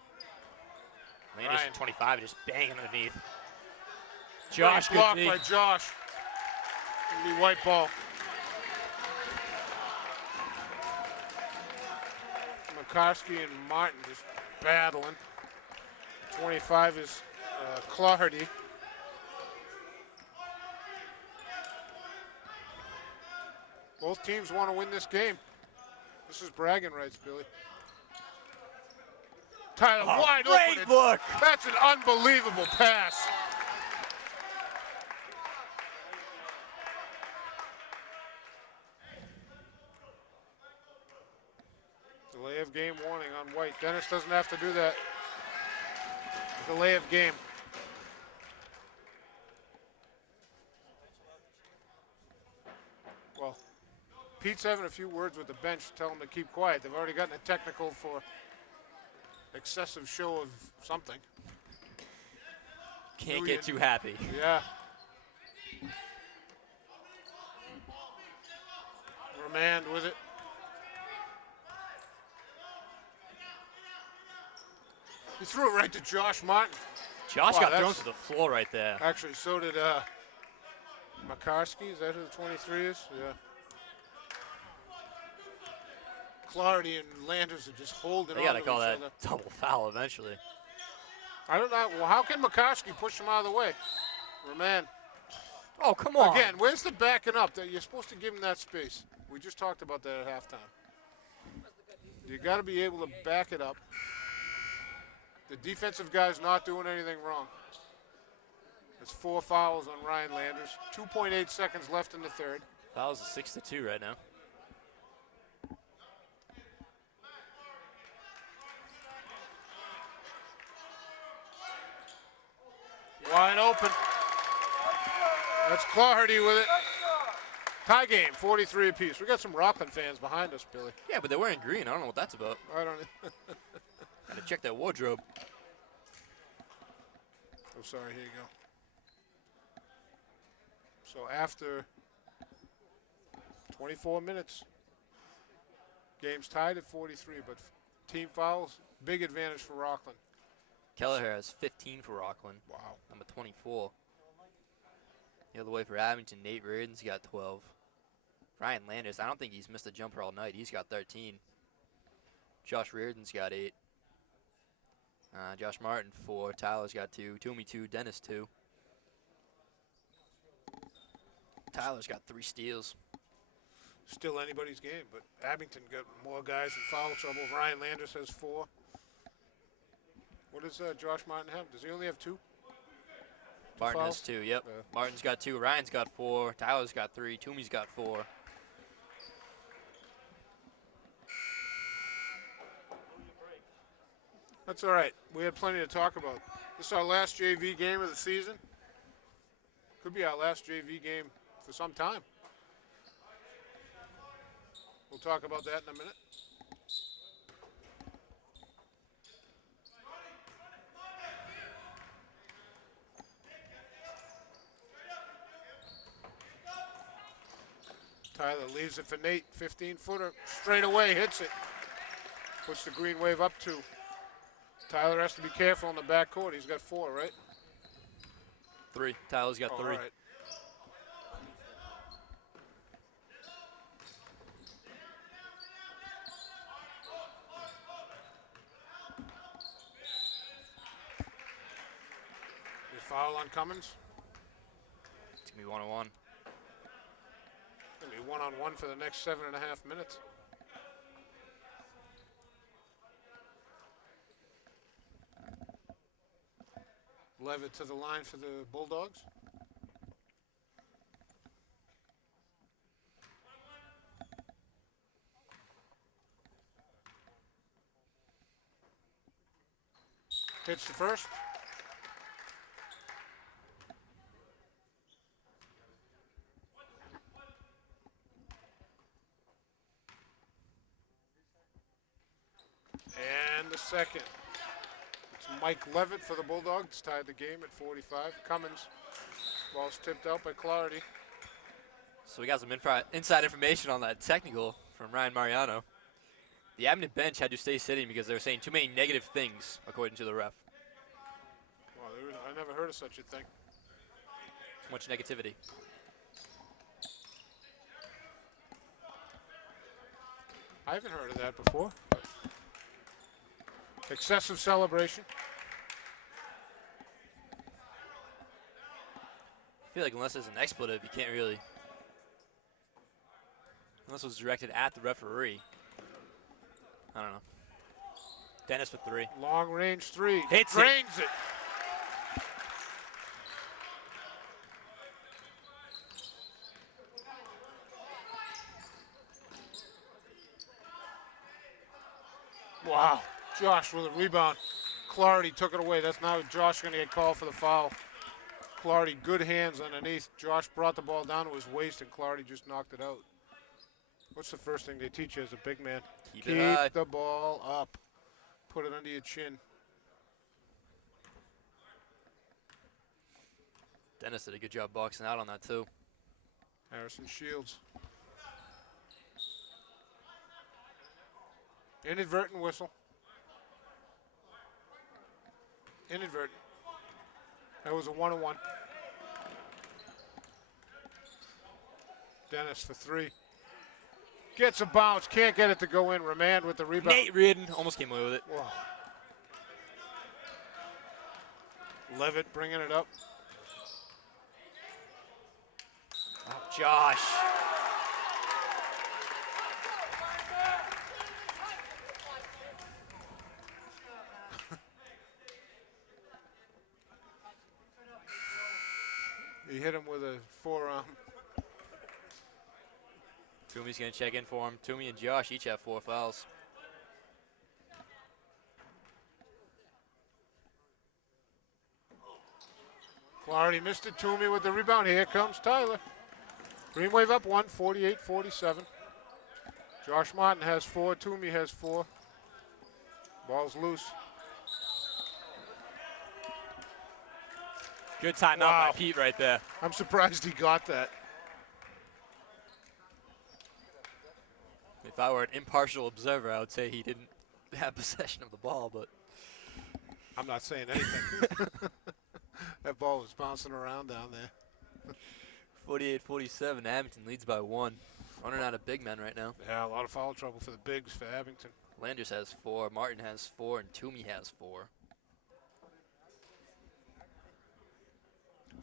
Landis Ryan. 25 just banging underneath. Josh, Great good block D. by Josh. It'll be white ball. McCarskey and Martin just battling. 25 is Clardy. Both teams want to win this game. This is bragging rights, Billy. Tyler wide great open. look. That's an unbelievable pass. Delay of game warning on White. Dennis doesn't have to do that. Delay of game. Well, Pete's having a few words with the bench to tell them to keep quiet. They've already gotten a technical for excessive show of something. Can't get too happy. Yeah. Remand with it. He threw it right to Josh Martin. Josh Wow, got thrown that's- to the floor right there. Actually, so did McCarskey. Is that who the 23 is? Yeah. Clardy and Landers are just holding They on got to to call each that other. double foul eventually. I don't know. Well, how can McCarskey push him out of the way? Remand. Oh, come on. Again, where's the backing up? You're supposed to give him that space. We just talked about that at halftime. You got to be able to back it up. The defensive guy's not doing anything wrong. It's 4 fouls on Ryan Landers. 2.8 seconds left in the third. Fouls is 6-2 right now. Wide open. That's Clardy with it. Tie game, 43 apiece. We got some Rockland fans behind us, Billy. Yeah, but they're wearing green. I don't know what that's about. I don't know. Gotta check that wardrobe. Oh, sorry, here you go. So after 24 minutes, game's tied at 43, but team fouls, big advantage for Rockland. Kelleher has 15 for Rockland. Wow. Number 24. The other way for Abington, Nate Reardon's got 12. Ryan Landis, I don't think he's missed a jumper all night. He's got 13. Josh Reardon's got 8. Josh Martin 4. Tyler's got 2. Toomey 2. Dennis 2. Tyler's got 3 steals. Still anybody's game, but Abington got more guys in foul trouble. Ryan Landers has 4. What does Josh Martin have? Does he only have 2? Martin fouls? has 2, yep. Yeah. Martin's got 2, Ryan's got 4, Tyler's got 3, Toomey's got 4. That's all right. We had plenty to talk about. This is our last JV game of the season. Could be our last JV game for some time. We'll talk about that in a minute. Tyler leaves it for Nate. 15-footer. Straight away, hits it. Puts the green wave up 2. Tyler has to be careful in the backcourt. He's got 4, right? 3. Tyler's got 3. All right. Foul on Cummins. It's going to be 1-on-1. Going to be 1-on-1 for the next 7.5 minutes. Levitt to the line for the Bulldogs. Hits the first. And the second. It's Mike Levitt for the Bulldogs. Tied the game at 45. Cummins. Ball's tipped out by Clarity. So we got some inside information on that technical from Ryan Mariano. The Abington bench had to stay sitting because they were saying too many negative things, according to the ref. Wow, I never heard of such a thing. Too much negativity. I haven't heard of that before. Excessive celebration. I feel like unless it's an expletive, you can't really. Unless it was directed at the referee. I don't know. Dennis with 3. Long range 3. Hits it. Drains it. Wow. Josh with a rebound. Clarity took it away. That's now Josh going to get called for the foul. Clarity, good hands underneath. Josh brought the ball down to his waist, and Clarity just knocked it out. What's the first thing they teach you as a big man? Keep it high. The ball up. Put it under your chin. Dennis did a good job boxing out on that, too. Harrison Shields. Inadvertent whistle. Inadvertent. That was a 1-on-1. Dennis for 3. Gets a bounce. Can't get it to go in. Remand with the rebound. Nate Reardon almost came away with it. Wow. Levitt bringing it up. Oh, Josh. He hit him with a forearm. Toomey's going to check in for him. Toomey and Josh each have 4 fouls. Clarity missed it. Toomey with the rebound. Here comes Tyler. Green wave up 1, 48-47. Josh Martin has 4. Toomey has 4. Ball's loose. Good timeout by Pete right there. I'm surprised he got that. If I were an impartial observer, I would say he didn't have possession of the ball, but I'm not saying anything. That ball was bouncing around down there. 48-47, Abington leads by 1. Running out of big men right now. Yeah, a lot of foul trouble for the bigs for Abington. Landers has 4, Martin has 4, and Toomey has 4.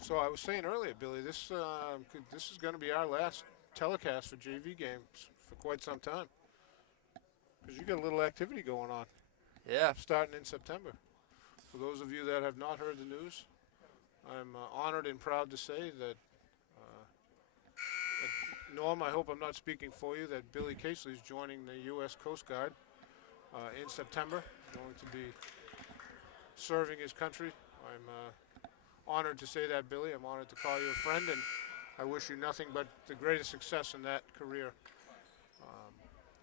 So I was saying earlier, Billy, this is going to be our last telecast for JV games for quite some time. Because you got a little activity going on Yeah. starting in September. For those of you that have not heard the news, I'm honored and proud to say that, Norm, I hope I'm not speaking for you, that Billy Casely is joining the U.S. Coast Guard in September, going to be serving his country. I'm honored to say that, Billy. I'm honored to call you a friend, and I wish you nothing but the greatest success in that career.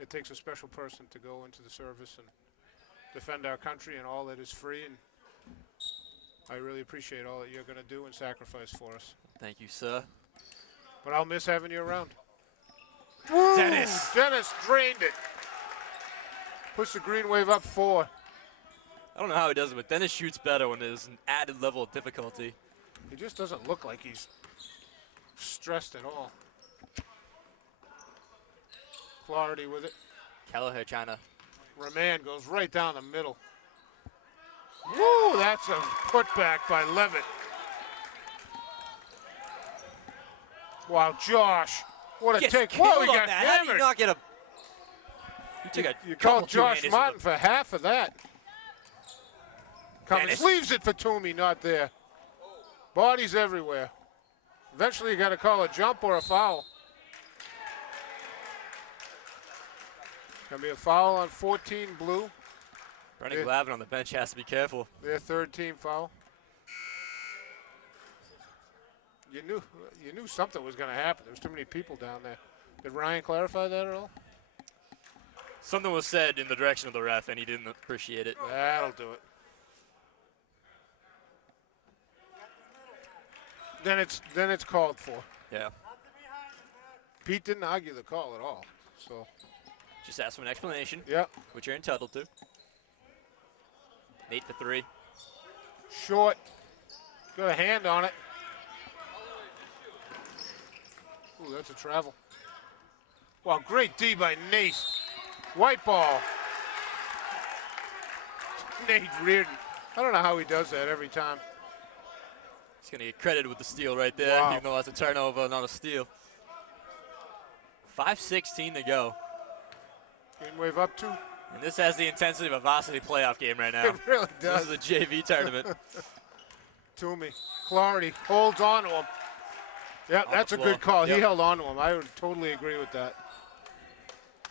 It takes a special person to go into the service and defend our country and all that is free, and I really appreciate all that you're going to do and sacrifice for us. Thank you, sir. But I'll miss having you around. Dennis. Dennis drained it. Puts the Green Wave up 4. I don't know how he does it, but Dennis shoots better when there's an added level of difficulty. He just doesn't look like he's stressed at all. Clarity with it. Kelleher trying to. Raman goes right down the middle. Woo, that's a putback by Levitt. Wow, Josh, what a Gets take. killed Whoa, he on got that. How do you hammered. not get a... You took a You couple called Josh two-handers Martin with for half of that. Cummins Dennis. leaves it for Toomey, not there. Bodies everywhere. Eventually you got to call a jump or a foul. Going to be a foul on 14 blue. Brennan Yeah. Glavin on the bench has to be careful. Their third team foul. You knew something was going to happen. There was too many people down there. Did Ryan clarify that at all? Something was said in the direction of the ref, and he didn't appreciate it. That'll do it. Then it's called for. Yeah. Pete didn't argue the call at all. So, Just ask for an explanation, yeah, which you're entitled to. Nate for 3. short. Got a hand on it. Ooh, that's a travel. Wow, great D by Nate. White ball. Nate Reardon. I don't know how he does that every time. He's going to get credited with the steal right there, Wow. even though that's a turnover, not a steal. 5:16 to go. Green Wave up 2. And this has the intensity of a varsity playoff game right now. It really This does. is a JV tournament. Toomey. Clarity holds on to him. Yeah, that's a the good floor. call. He Yep. held on to him. I would totally agree with that.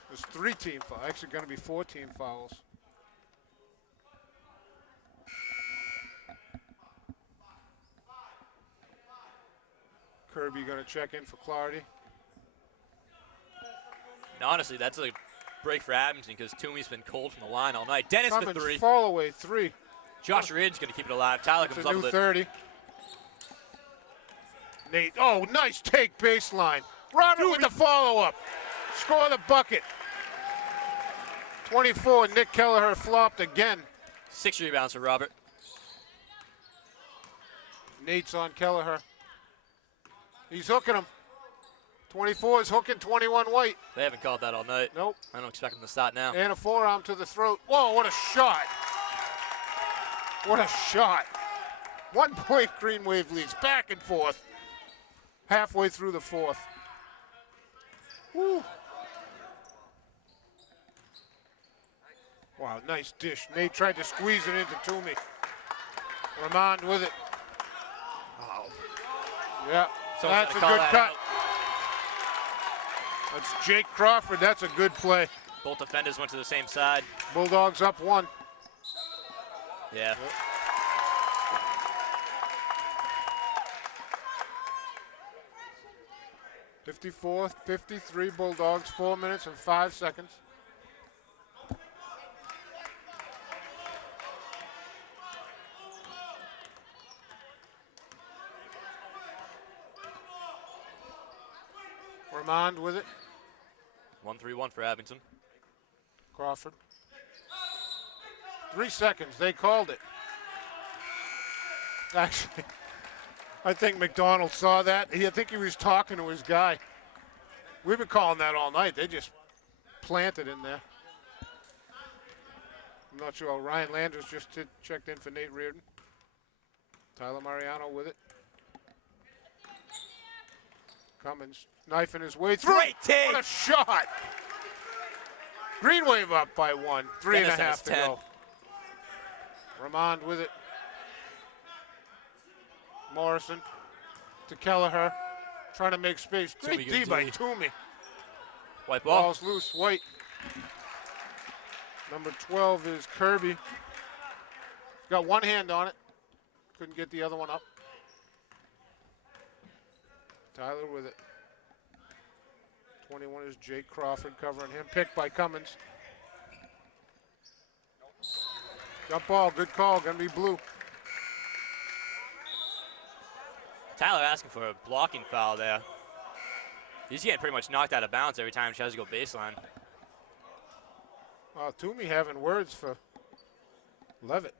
There's 3 team fouls. Actually, going to be 4 team fouls. Kirby going to check in for Clarity. And honestly, that's a break for Abington because Toomey's been cold from the line all night. Dennis for Cummins 3. fall away 3. Josh Ridge going to keep it alive. Tyler It's comes a up new with it. 30. Nate, oh, nice take baseline. Robert with the follow-up. Score the bucket. 24, Nick Kelleher flopped again. 6 rebounds for Robert. Nate's on Kelleher. He's hooking him. 24 is hooking 21 White. They haven't called that all night. Nope. I don't expect them to start now. And a forearm to the throat. Whoa, what a shot. What a shot. 1 point Green Wave leads. Back and forth. Halfway through the 4th. Woo. Wow, nice dish. Nate tried to squeeze it into Toomey. Ramond with it. Oh. Yeah, Someone's that's a gotta good call that cut. out. That's Jake Crawford. That's a good play. Both defenders went to the same side. Bulldogs up 1. Yeah. Yep. 54-53 Bulldogs, 4 minutes and 5 seconds. Ramond with it. 1-3-1 for Abington. Crawford. 3 seconds. They called it. Actually, I think McDonald saw that. I think he was talking to his guy. We've been calling that all night. They just planted in there. I'm not sure. Ryan Landers just checked in for Nate Reardon. Tyler Mariano with it. Cummins knifing his way through. Great take. What a shot. Green Wave up by 1. 3.5 to go. Ramond with it. Morrison to Kelleher. Trying to make space. Great D by Toomey. White ball. Ball's loose. White. Number 12 is Kirby. Got one hand on it. Couldn't get the other one up. Tyler with it. 21 is Jake Crawford covering him. Picked by Cummins. Jump ball. Good call. Gonna be blue. Tyler asking for a blocking foul there. He's getting pretty much knocked out of bounds every time he tries to go baseline. Toomey having words for Levitt.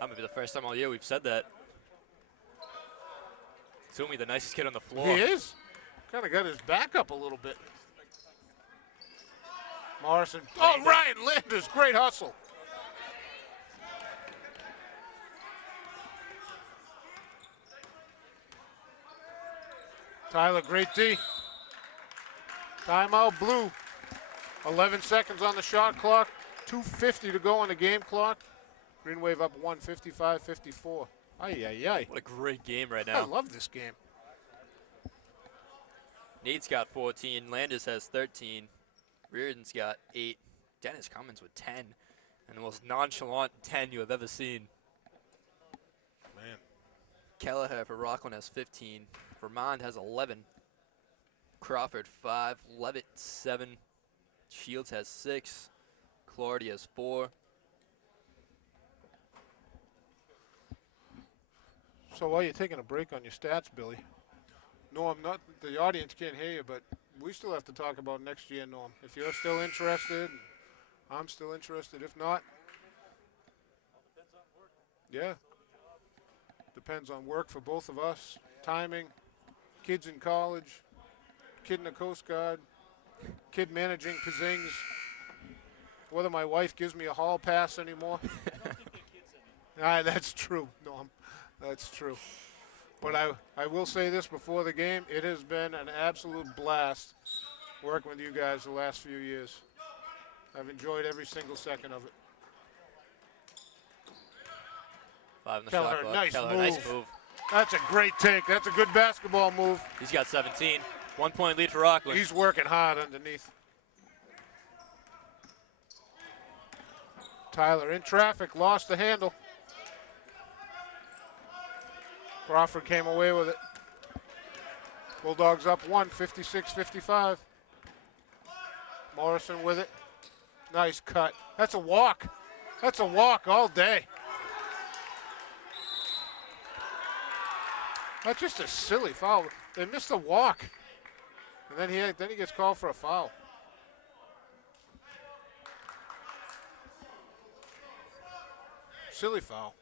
That might be the first time all year we've said that. Toomey, the nicest kid on the floor. He is. Kind of got his back up a little bit. Morrison. Oh, Ryan Landers. Great hustle. Tyler, great D. Timeout, blue. 11 seconds on the shot clock. 2:50 to go on the game clock. Green Wave up 1, 55-54. Ay. What a great game right I now. love this game. Nate's got 14. Landis has 13. Reardon's got 8. Dennis Cummins with 10. And the most nonchalant 10 you have ever seen. Man. Kelleher for Rockland has 15. Vermont has 11. Crawford 5. Levitt 7. Shields has 6. Clardy has 4. So while you're taking a break on your stats, Billy, no, I'm not. The audience can't hear you, but we still have to talk about next year, Norm. If you're still interested, I'm still interested. If not, yeah, depends on work for both of us. Timing, kids in college, kid in the Coast Guard, kid managing Pazings. Whether my wife gives me a hall pass anymore. That's true, Norm. That's true. But I will say this before the game, it has been an absolute blast working with you guys the last few years. I've enjoyed every single second of it. 5 in the Kelleher, shot clock. nice Kelleher, move. nice move. That's a great take. That's a good basketball move. He's got 17. 1 point lead for Rockland. He's working hard underneath. Tyler in traffic, lost the handle. Crawford came away with it. Bulldogs up 1, 56-55. Morrison with it. Nice cut. That's a walk. That's a walk all day. That's just a silly foul. They missed the walk. And then he gets called for a foul. Silly foul.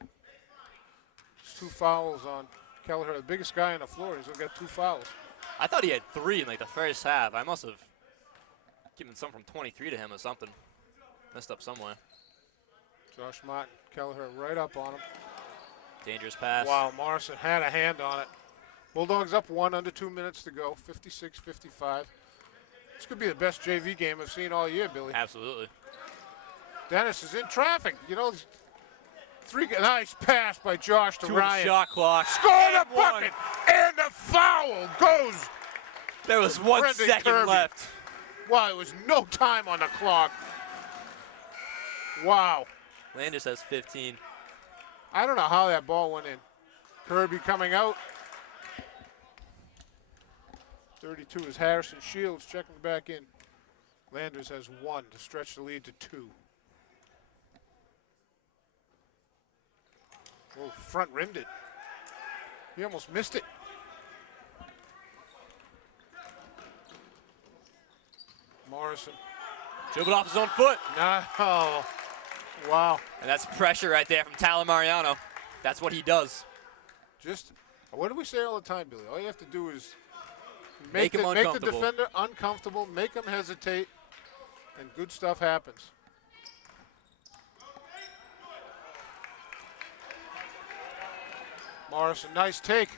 2 fouls on Kelleher, the biggest guy on the floor. He's gonna get 2 fouls. I thought he had 3 in like the first half. I must have given some from 23 to him or something. Messed up somewhere. Josh Martin, Kelleher right up on him. Dangerous pass. Wow, Morrison had a hand on it. Bulldogs up 1, under 2 minutes to go, 56-55. This could be the best JV game I've seen all year, Billy. Absolutely. Dennis is in traffic. You know, 3, nice pass by Josh to 2 Ryan. shot clock. Score the bucket, and the foul goes. There was 1 Brendan second Kirby. left. Wow, it was no time on the clock. Wow. Landis has 15. I don't know how that ball went in. Kirby coming out. 32 is Harrison Shields checking back in. Landers has 1 to stretch the lead to 2. Oh, front rimmed it. He almost missed it. Morrison. Dribbled off his own foot. No. Wow. And that's pressure right there from Tyler Mariano. That's what he does. Just, what do we say all the time, Billy? All you have to do is Make him make the uncomfortable. defender uncomfortable, make him hesitate, and good stuff happens. Morrison, nice take.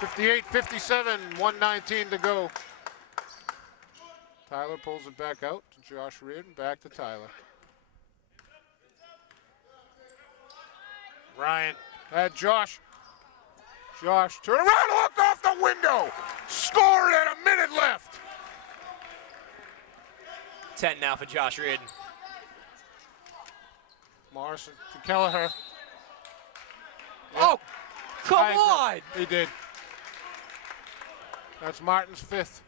58-57, 1:19 to go. Tyler pulls it back out to Josh Reardon, back to Tyler. Ryan, Josh. Josh, turn around, look off the window. Scored at a minute left. 10 now for Josh Reardon. Morrison to Kelleher. Yep. Oh, come on. He did. That's Martin's 5th.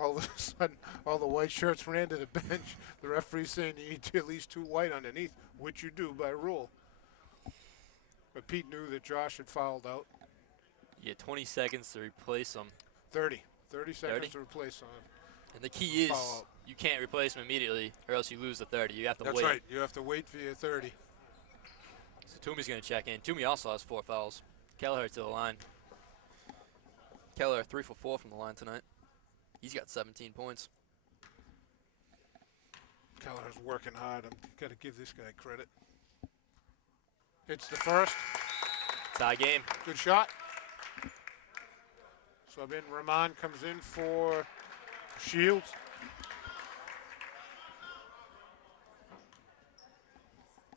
All of a sudden, all the white shirts ran to the bench. The referee's saying you need at least 2 white underneath, which you do by rule. But Pete knew that Josh had fouled out. You get 20 seconds to replace him. 30 seconds to replace him. And the key is you can't replace him immediately or else you lose the 30. You have to wait. That's right. You have to wait for your 30. So Toomey's going to check in. Toomey also has 4 fouls. Kelleher to the line. Kelleher 3 for 4 from the line tonight. He's got 17 points. Kelleher's working hard. I've got to give this guy credit. Hits the first. Tie game. Good shot. Sub in Rahman comes in for Shields.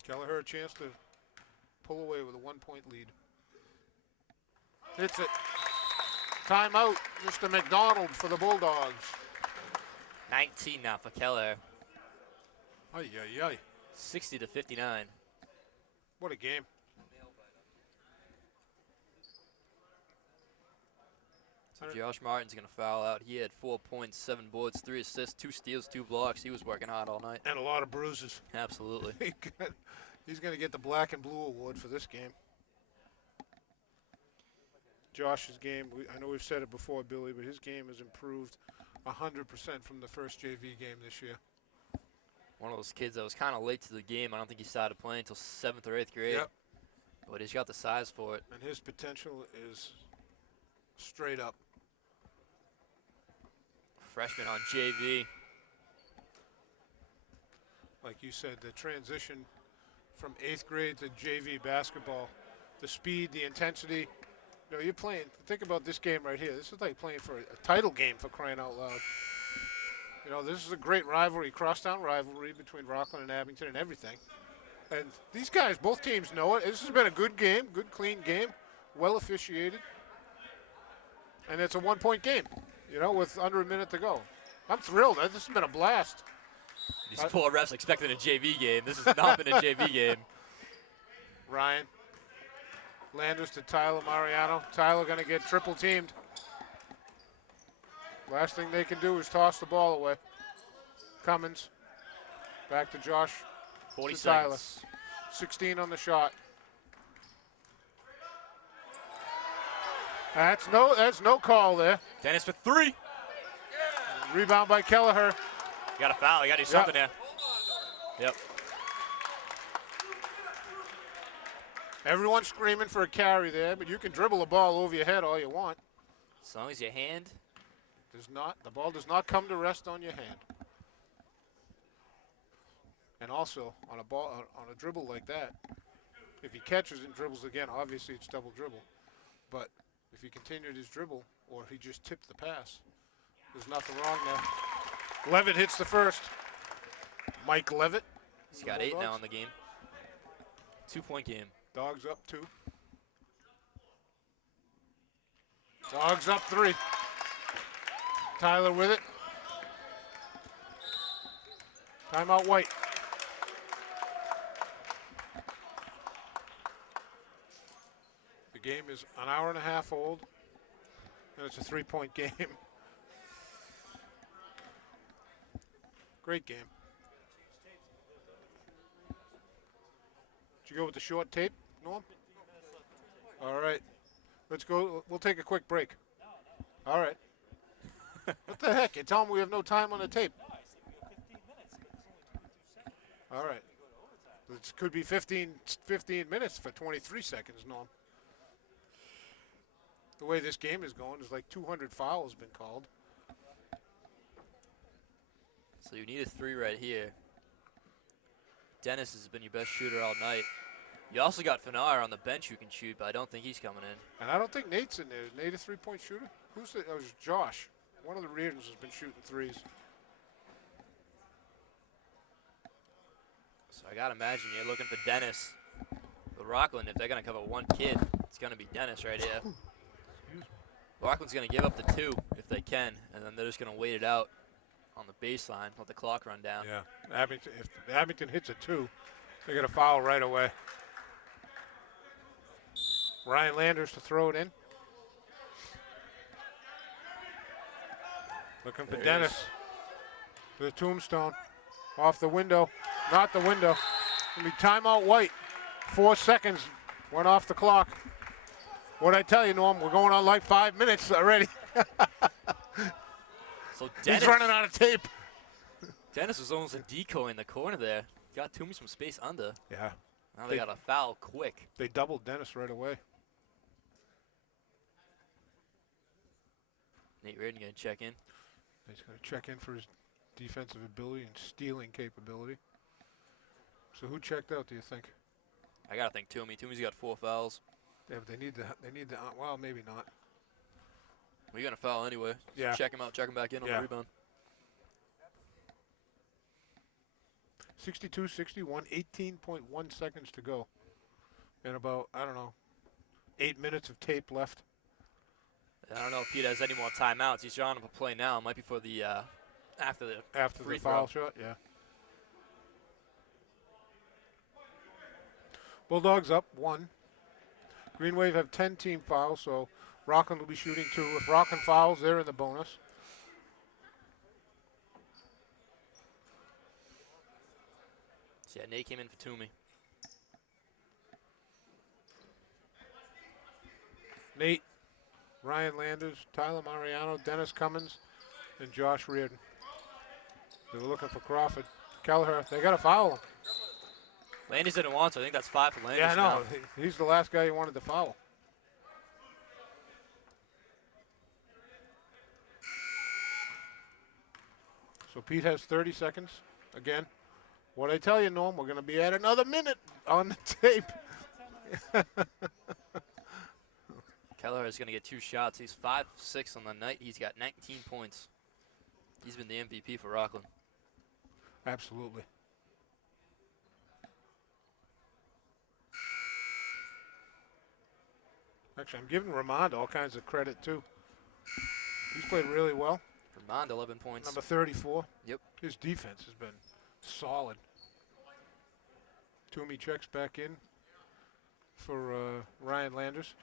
Kelleher a chance to pull away with a 1-point lead. Hits it. Timeout, Mr. McDonald for the Bulldogs. 19 now for Kelleher. Ay, ay, ay. 60-59. What a game. So Josh Martin's going to foul out. He had 4 points, 7 boards, 3 assists, 2 steals, 2 blocks. He was working hard all night. And a lot of bruises. Absolutely. He's going to get the Black and Blue Award for this game. Josh's game, I know we've said it before, Billy, but his game has improved 100% from the first JV game this year. One of those kids that was kind of late to the game. I don't think he started playing until 7th or 8th grade. Yep. But he's got the size for it. And his potential is straight up. Freshman on JV. Like you said, the transition from 8th grade to JV basketball, the speed, the intensity. You know, you're playing, think about this game right here. This is like playing for a title game, for crying out loud. You know, this is a great rivalry, crosstown rivalry between Rockland and Abington and everything. And these guys, both teams know it. This has been a good game, good, clean game, well officiated. And it's a 1-point game, you know, with under a minute to go. I'm thrilled. This has been a blast. These poor refs expecting a JV game. This has not been a JV game. Ryan. Landers to Tyler Mariano. Tyler going to get triple teamed. Last thing they can do is toss the ball away. Cummins. Back to Josh. 40 to seconds. Tyler. 16 on the shot. That's no call there. Dennis for 3. Rebound by Kelleher. You got a foul. You got to do something there. Yep. Everyone's screaming for a carry there, but you can dribble the ball over your head all you want. As long as your hand the ball does not come to rest on your hand. And also on a dribble like that, if he catches and dribbles again, obviously it's double dribble. But if he continued his dribble or he just tipped the pass, there's nothing wrong there. Levitt hits the first. Mike Levitt. He's got 8 now in the game. 2-point game. Dogs up 2. Dogs up 3. Tyler with it. Timeout White. The game is an hour and a half old, and it's a 3-point game. Great game. Did you go with the short tape, Norm? All right. Let's go. We'll take a quick break. All right. What the heck? You tell them we have no time on the tape. All right. This could be 15 minutes for 23 seconds, Norm. the way this game is going, there's like 200 fouls been called. So you need a 3 right here. Dennis has been your best shooter all night. You also got Fanar on the bench who can shoot, but I don't think he's coming in. And I don't think Nate's in there. Is Nate a three-point shooter? Who's the? Oh, it was Josh. One of the Reardons has been shooting threes. So I got to imagine you're looking for Dennis. But Rockland, if they're going to cover one kid, it's going to be Dennis right here. Rockland's going to give up the 2 if they can, and then they're just going to wait it out on the baseline, let the clock run down. Yeah, Abington, if Abington hits a 2, they got a foul right away. Ryan Landers to throw it in. Looking for There he Dennis. is. To the tombstone. Off the window. Not the window. Gonna be timeout White. 4 seconds went off the clock. What'd I tell you, Norm? We're going on like 5 minutes already. So Dennis, He's running out of tape. Dennis was almost a decoy in the corner there. Got Toomey some space under. Yeah. Now they got a foul quick. They doubled Dennis right away. Nate Reardon going to check in. He's going to check in for his defensive ability and stealing capability. So who checked out, do you think? I got to think Toomey. Toomey's got 4 fouls. Yeah, but they need the, well, maybe not. We're going to foul anyway. Yeah. Check him out, check him back in on the rebound. 62-61, 18.1 seconds to go. And about, I don't know, 8 minutes of tape left. I don't know if Pete has any more timeouts. He's drawing up a play now. It might be for the after the free foul throw. shot, yeah. Bulldogs up 1. Green Wave have 10 team fouls, so Rockland will be shooting 2. If Rockland fouls, they're in the bonus. So yeah, Nate came in for Toomey. Nate, Ryan Landers, Tyler Mariano, Dennis Cummins, and Josh Reardon. They were looking for Crawford. Kelleher, they got to foul him. Landers didn't want to. I think that's 5 for Landers. Yeah, I know. now. He's the last guy you wanted to foul. So Pete has 30 seconds. Again, what I tell you, Norm, we're going to be at another minute on the tape. Kelleher is going to get 2 shots. He's 5-6 on the night. He's got 19 points. He's been the MVP for Rockland. Absolutely. Actually, I'm giving Ramond all kinds of credit, too. He's played really well. Ramond, 11 points. Number 34. Yep. His defense has been solid. Toomey checks back in for Ryan Landers.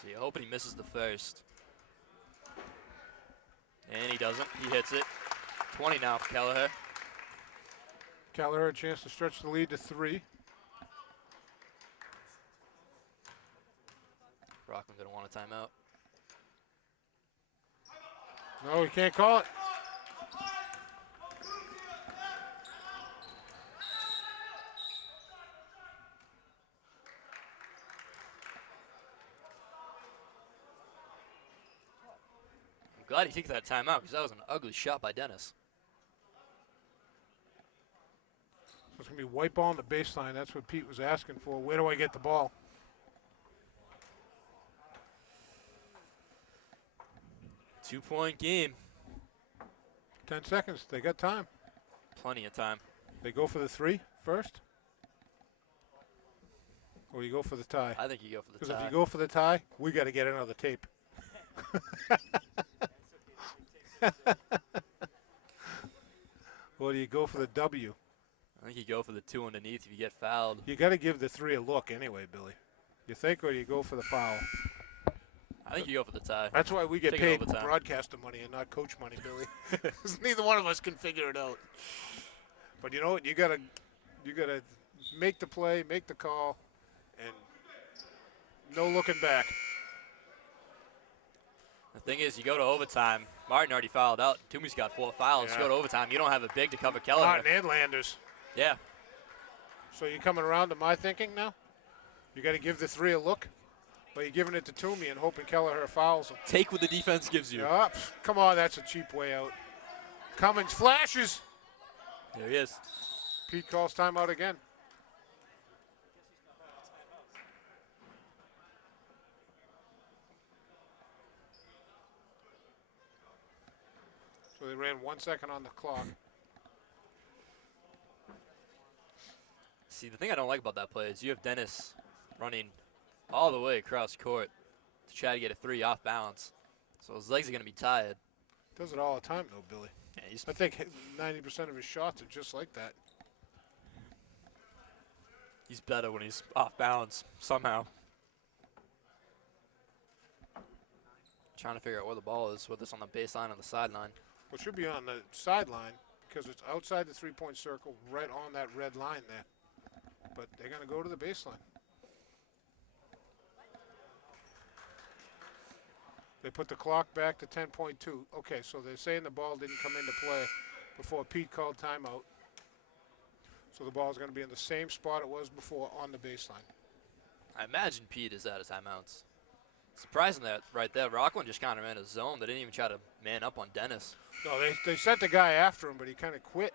So you're hoping he misses the first. And he doesn't. He hits it. 20 now for Kelleher. Kelleher a chance to stretch the lead to 3. Rockland going to want a timeout. No, he can't call it. I'm glad he took that timeout because that was an ugly shot by Dennis. So it's going to be white ball on the baseline. That's what Pete was asking for. Where do I get the ball? Two-point game. 10 seconds. They got time. Plenty of time. They go for the 3 first? Or you go for the tie? I think you go for the Because tie. if you go for the tie, we got to get another tape. Or do you go for the W? I think you go for the 2 underneath if you get fouled. You got to give the 3 a look anyway, Billy. You think, or do you go for the foul? I think you go for the tie. That's why we get Take paid overtime. broadcaster money and not coach money, Billy. 'Cause neither one of us can figure it out. But you know what? You gotta make the play, make the call, and no looking back. The thing is, you go to overtime. Martin already fouled out. Toomey's got 4 fouls. Yeah. You go to overtime. You don't have a big to cover Kelleher. Martin and Landers. Yeah. So you're coming around to my thinking now? You got to give the 3 a look? But you're giving it to Toomey and hoping Kelleher fouls him. Take what the defense gives you. Yeah, come on, that's a cheap way out. Cummings flashes. There he is. Pete calls timeout again. So they ran 1 second on the clock. See, the thing I don't like about that play is you have Dennis running all the way across court to try to get a 3 off balance. So his legs are going to be tired. Does it all the time, though, Billy. Yeah, I think 90% of his shots are just like that. He's better when he's off balance somehow. Trying to figure out where the ball is, whether it's on the baseline or the sideline. Well, it should be on the sideline because it's outside the 3-point circle, right on that red line there. But they're going to go to the baseline. They put the clock back to 10.2. Okay, so they're saying the ball didn't come into play before Pete called timeout. So the ball's going to be in the same spot it was before on the baseline. I imagine Pete is out of timeouts. Surprising that right there. Rockland just kind of ran a zone. They didn't even try to man up on Dennis. No, they sent the guy after him, but he kind of quit.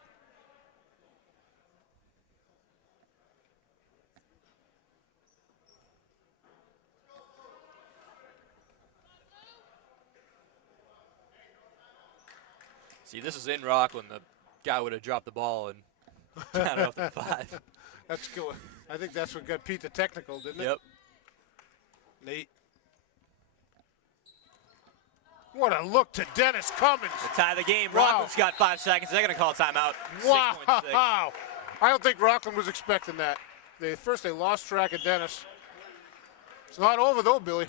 See, this is in Rockland. The guy would have dropped the ball and counted off the 5. That's good. I think that's what got Pete the technical, didn't it? Yep. Nate. What a look to Dennis Cummings. To tie the game. Wow. Rockland's got 5 seconds. They're going to call timeout. Wow. 6.6. I don't think Rockland was expecting that. First they lost track of Dennis. It's not over, though, Billy.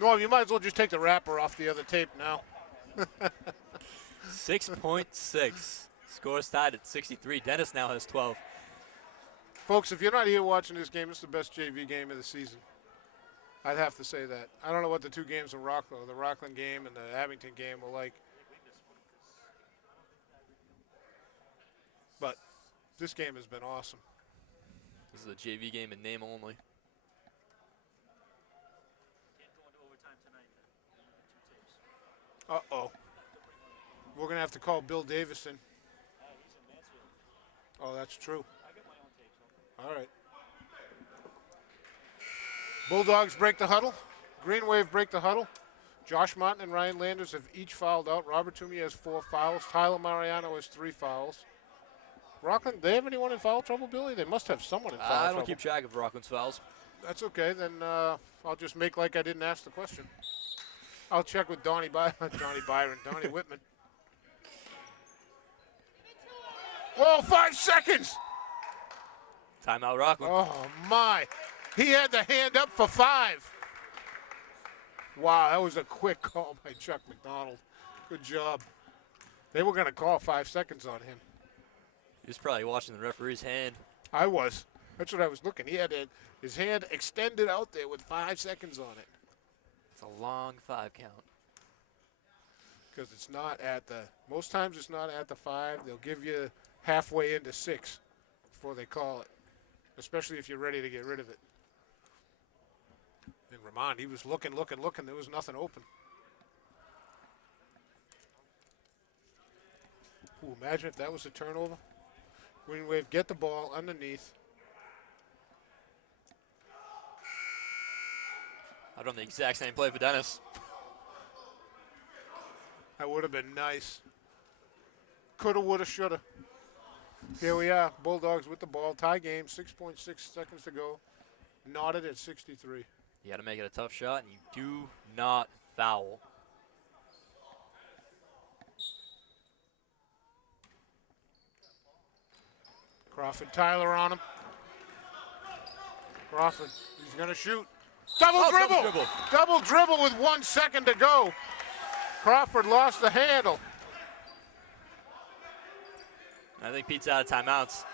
No, you might as well just take the wrapper off the other tape now. 6.6. Score's tied at 63. Dennis now has 12. Folks, if you're not here watching this game, it's the best JV game of the season. I'd have to say that. I don't know what the 2 games in Rockland, the Rockland game and the Abington game were like. But this game has been awesome. This is a JV game in name only. Uh-oh. We're going to have to call Bill Davison. Oh, that's true. All right. Bulldogs break the huddle. Green Wave break the huddle. Josh Martin and Ryan Landers have each fouled out. Robert Toomey has 4 fouls. Tyler Mariano has 3 fouls. Rockland, they have anyone in foul trouble, Billy? They must have someone in foul trouble. I don't keep track of Rockland's fouls. That's okay. Then I'll just make like I didn't ask the question. I'll check with Donnie Whitman. Whoa, 5 seconds. Timeout, Rockland. Oh, my. He had the hand up for 5. Wow, that was a quick call by Chuck McDonald. Good job. They were going to call 5 seconds on him. He was probably watching the referee's hand. I was. That's what I was looking. He had his hand extended out there with 5 seconds on it. It's a long 5 count. Because it's not at the, most times it's not at the 5. They'll give you halfway into 6 before they call it, especially if you're ready to get rid of it. And Ramon, he was looking. There was nothing open. Ooh, imagine if that was a turnover. Green Wave get the ball underneath. I've done the exact same play for Dennis. That would have been nice. Coulda, woulda, shoulda. Here we are, Bulldogs with the ball. Tie game, 6.6 seconds to go. Knotted at 63. You got to make it a tough shot, and you do not foul. Crawford, Tyler on him. Crawford, he's going to shoot. Double dribble! Double dribble with 1 second to go. Crawford lost the handle. I think Pete's out of timeouts.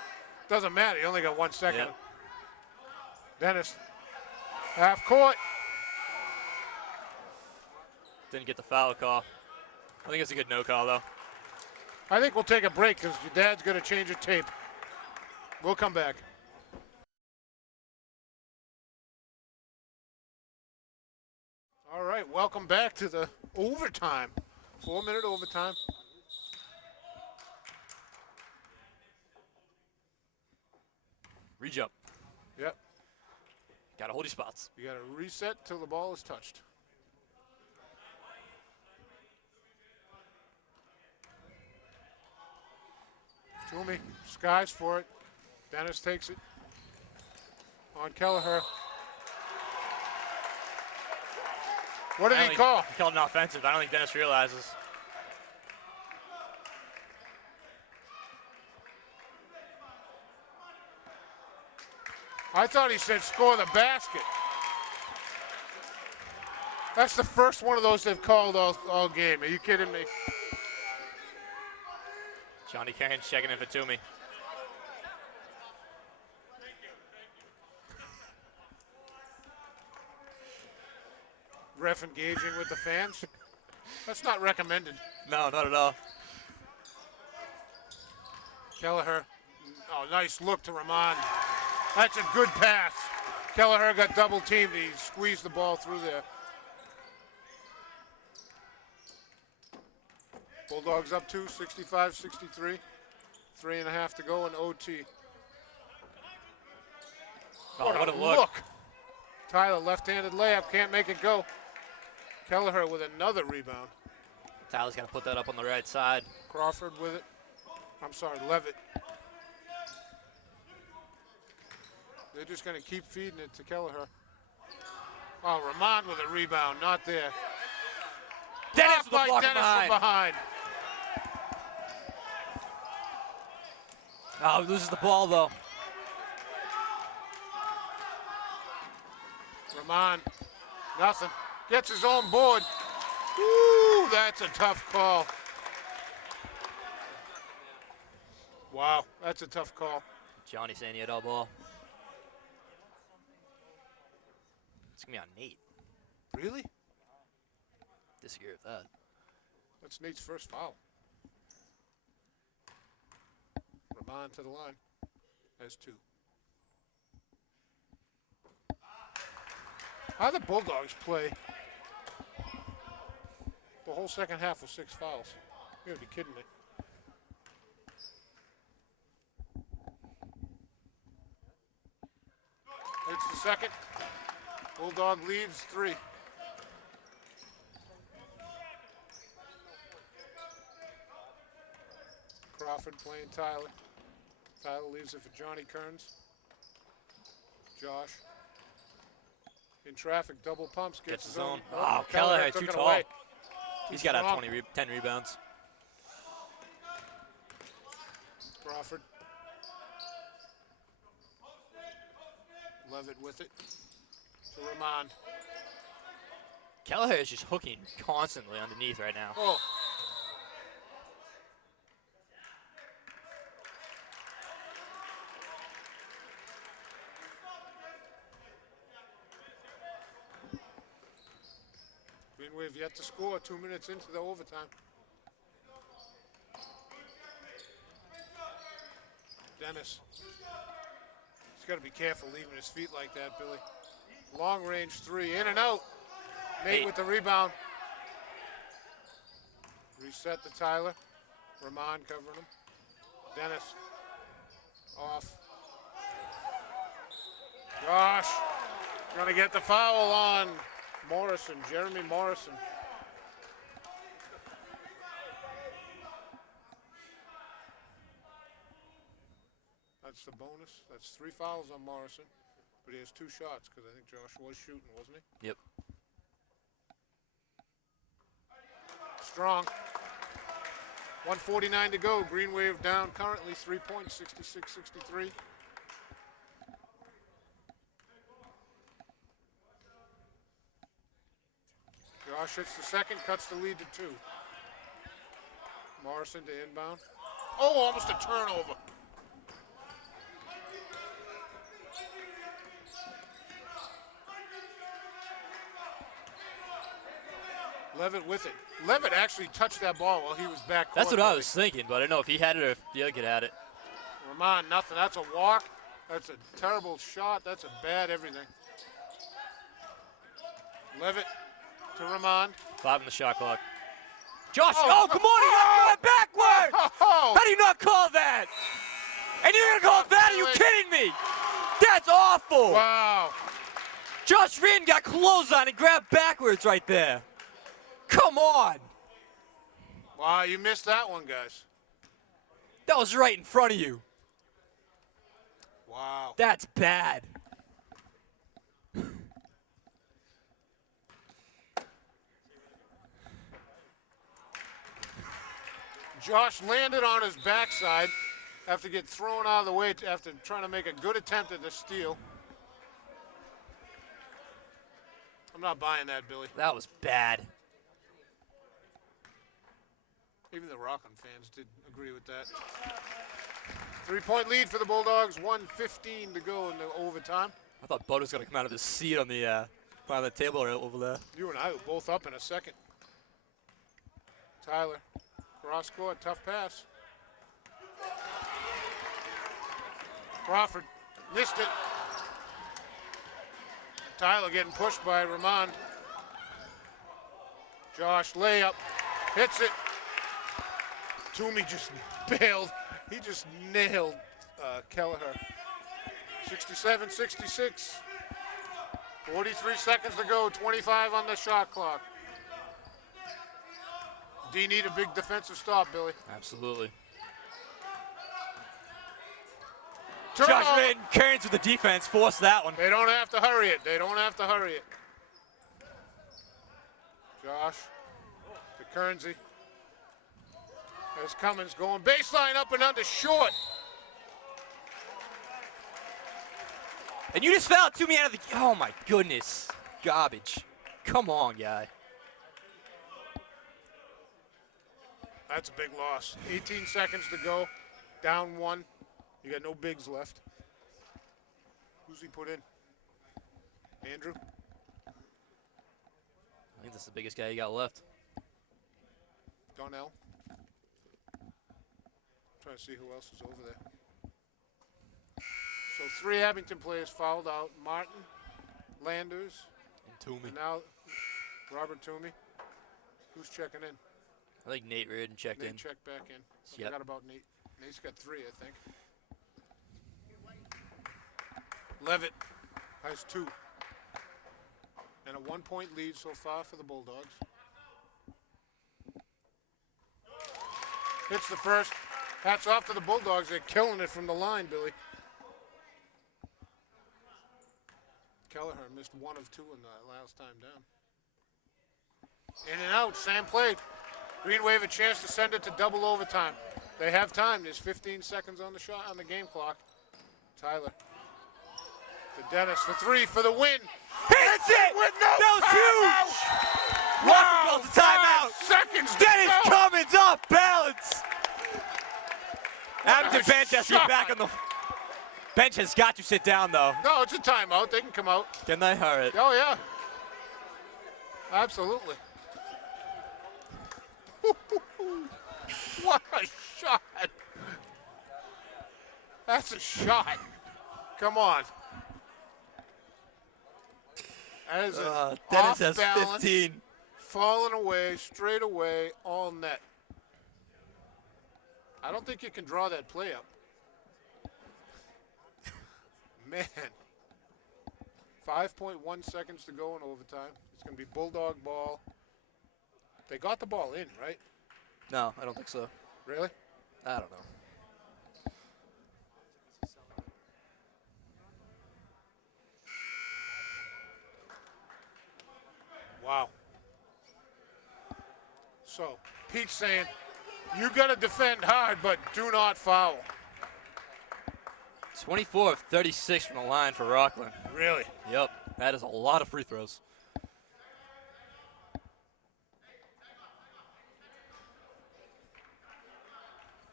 Doesn't matter, he only got 1 second. Yep. Dennis, half court. Didn't get the foul call. I think it's a good no call, though. I think we'll take a break because your dad's going to change a tape. We'll come back. All right, welcome back to the overtime. 4-minute overtime. Re-jump. Yep. Got to hold your spots. You got to reset till the ball is touched. Toomey skies for it. Dennis takes it on Kelleher. What did he call? He called an offensive. I don't think Dennis realizes. I thought he said score the basket. That's the first one of those they've called all game. Are you kidding me? Johnny Cairns checking in for Toomey. Ref engaging with the fans. That's not recommended. No, not at all. Kelleher. Oh, nice look to Rahman. That's a good pass. Kelleher got double teamed. He squeezed the ball through there. Bulldogs up 2, 65-63. 3.5 to go in OT. Oh, what a look. Tyler, left-handed layup, can't make it go. Kelleher with another rebound. Tyler's got to put that up on the right side. Crawford with it. I'm sorry, Levitt. They're just going to keep feeding it to Kelleher. Oh, Rahman with a rebound, not there. Dennis Blocked by with the block Dennis behind. from behind. Oh, he loses the ball, though. Rahman, nothing. Gets his own board. Woo, that's a tough call. Wow, that's a tough call. Johnny saying he had all ball. It's going to be on Nate. Really? Disagree with that. That's Nate's first foul. Rahman to the line. Has 2. How the Bulldogs play the whole second half with 6 fouls? You gotta be kidding me. It's the second. Bulldog leads 3. Crawford playing Tyler. Tyler leaves it for Johnny Kearns. Josh. In traffic, double pumps, gets his own. Oh, Kelleher took too it tall. away. He's got to have 10 rebounds. Crawford. Levitt with it to Rahman. Kelleher is just hooking constantly underneath right now. Oh. Green Wave yet to score 2 minutes into the overtime. Dennis. He's got to be careful leaving his feet like that, Billy. Long range 3, in and out. Nate with the rebound. Reset to Tyler. Rahman covering him. Dennis off. Josh gonna get the foul on Morrison, Jeremy Morrison. That's the bonus. That's 3 fouls on Morrison, but he has 2 shots because I think Josh was shooting, wasn't he? Yep. Strong. 1:49 to go. Green Wave down currently 3 points, 66-63. Josh hits the second, cuts the lead to 2. Morrison to inbound. Oh, almost a turnover. Levitt with it. Levitt actually touched that ball while he was back. That's what I was thinking, but I don't know if he had it or if the other kid had it. Ramon, nothing. That's a walk. That's a terrible shot. That's a bad everything. Levitt to Ramon. 5 on the shot clock. Josh, come on, you got backward! Oh. How do you not call that? And you're gonna call that? Are you kidding me? That's awful! Wow. Josh Rand got closed on and grabbed backwards right there. Come on! Wow, you missed that one, guys. That was right in front of you. Wow. That's bad. Josh landed on his backside after getting thrown out of the way after trying to make a good attempt at the steal. I'm not buying that, Billy. That was bad. Even the Rockland fans did agree with that. 3-point lead for the Bulldogs, 1:15 to go in the overtime. I thought Bud was going to come out of his seat on the table right over there. You and I were both up in a second. Tyler, cross court, tough pass. Crawford missed it. Tyler getting pushed by Ramon. Josh layup, hits it. Toomey just bailed. He just nailed Kelleher. 67-66. 43 seconds to go, 25 on the shot clock. D need a big defensive stop, Billy. Absolutely. Turnover. Josh Rand carries with the defense, forced that one. They don't have to hurry it. They don't have to hurry it. Josh to Kernsey. There's Cummins going baseline up and under short. And you just fouled Toomey out of the. Oh my goodness. Garbage. Come on, guy. That's a big loss. 18 seconds to go. Down 1. You got no bigs left. Who's he put in? Andrew? I think that's the biggest guy you got left. Donnell? Trying to see who else is over there. So 3 Abington players fouled out. Martin, Landers, And Toomey. and now Robert Toomey. Who's checking in? I think Nate Reardon checked Nate in. checked back in. I Yep. forgot about Nate. Nate's got 3, I think. Levitt has 2. And a 1-point lead so far for the Bulldogs. Hits the first. Hats off to the Bulldogs. They're killing it from the line, Billy. Kelleher missed 1 of 2 in the last time down. In and out. Sam played. Green Wave a chance to send it to double overtime. They have time. There's 15 seconds on the shot on the game clock. Tyler. To Dennis for 3 for the win. Hits it! With no That was timeout! huge! Rockland calls the timeout. 5 seconds to Dennis go. Cummins off balance. Abington bench has to get back on the. Bench has got to sit down, though. No, it's a timeout. They can come out. Can they hurry? Oh, yeah. Absolutely. What a shot. That's a shot. Come on. That is an Dennis has off-balance, 15. falling away, straight away, all net. I don't think you can draw that play up. Man. 5.1 seconds to go in overtime. It's going to be Bulldog ball. They got the ball in, right? No, I don't think so. Really? I don't know. Wow. So, Pete's saying, you got to defend hard, but do not foul. 24 of 36 from the line for Rockland. Really? Yep, that is a lot of free throws.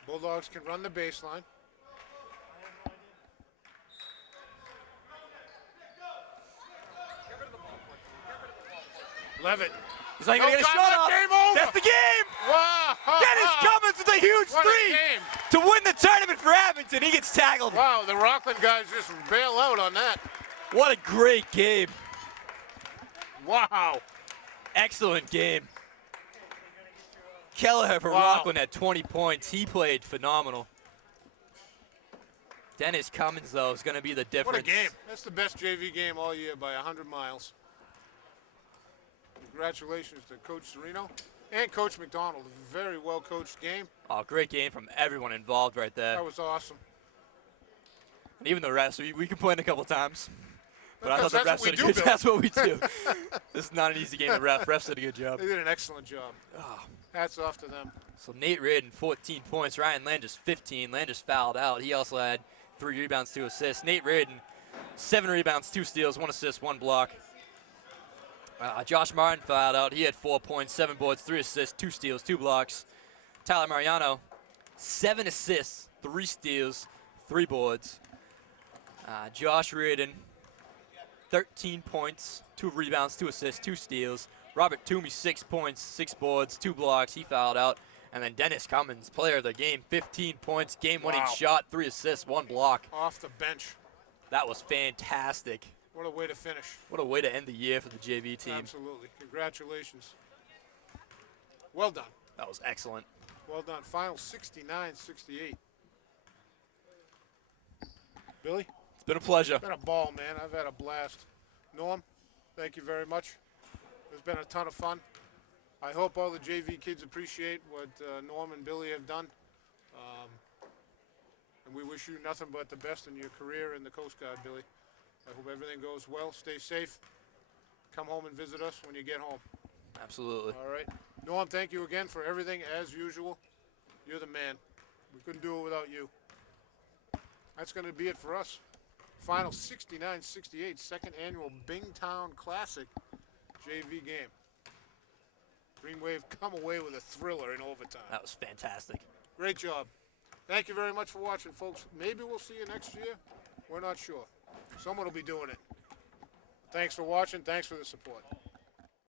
Bulldogs can run the baseline. Levitt He's not even No going to get a time shot left, off. game over. That's the game. Wow. Dennis Cummins with a huge What a three game. to win the tournament for Abington. He gets tackled. Wow, the Rockland guys just bail out on that. What a great game. Wow. Excellent game. Kelleher for Wow. Rockland had 20 points. He played phenomenal. Dennis Cummins, though, is going to be the difference. What a game. That's the best JV game all year by 100 miles. Congratulations to Coach Serino and Coach McDonald. Very well coached game. Oh, great game from everyone involved right there. That was awesome. And even the refs, we complained a couple times. But I Because thought the that's refs what we did a do, good Bill. That's what we do. This is not an easy game to ref. Refs did a good job. They did an excellent job. Oh. Hats off to them. So Nate Reardon, 14 points. Ryan Landis, 15. Landis fouled out. He also had 3 rebounds, 2 assists. Nate Reardon, 7 rebounds, 2 steals, 1 assist, 1 block. Josh Martin fouled out. He had 4 points, 7 boards, 3 assists, 2 steals, 2 blocks. Tyler Mariano, 7 assists, 3 steals, 3 boards. Josh Reardon, 13 points, 2 rebounds, 2 assists, 2 steals. Robert Toomey, 6 points, 6 boards, 2 blocks. He fouled out. And then Dennis Cummins, player of the game, 15 points, game-winning Wow. shot, 3 assists, 1 block. Off the bench. That was fantastic. What a way to finish. What a way to end the year for the JV team. Absolutely. Congratulations. Well done. That was excellent. Well done. Final 69-68. Billy? It's been a pleasure. Been a ball, man. I've had a blast. Norm, thank you very much. It's been a ton of fun. I hope all the JV kids appreciate what Norm and Billy have done. And we wish you nothing but the best in your career in the Coast Guard, Billy. I hope everything goes well. Stay safe. Come home and visit us when you get home. Absolutely. All right. Norm, thank you again for everything as usual. You're the man. We couldn't do it without you. That's going to be it for us. Final 69-68, second annual Bingtown Classic JV game. Green Wave come away with a thriller in overtime. That was fantastic. Great job. Thank you very much for watching, folks. Maybe we'll see you next year. We're not sure. Someone will be doing it. Thanks for watching. Thanks for the support.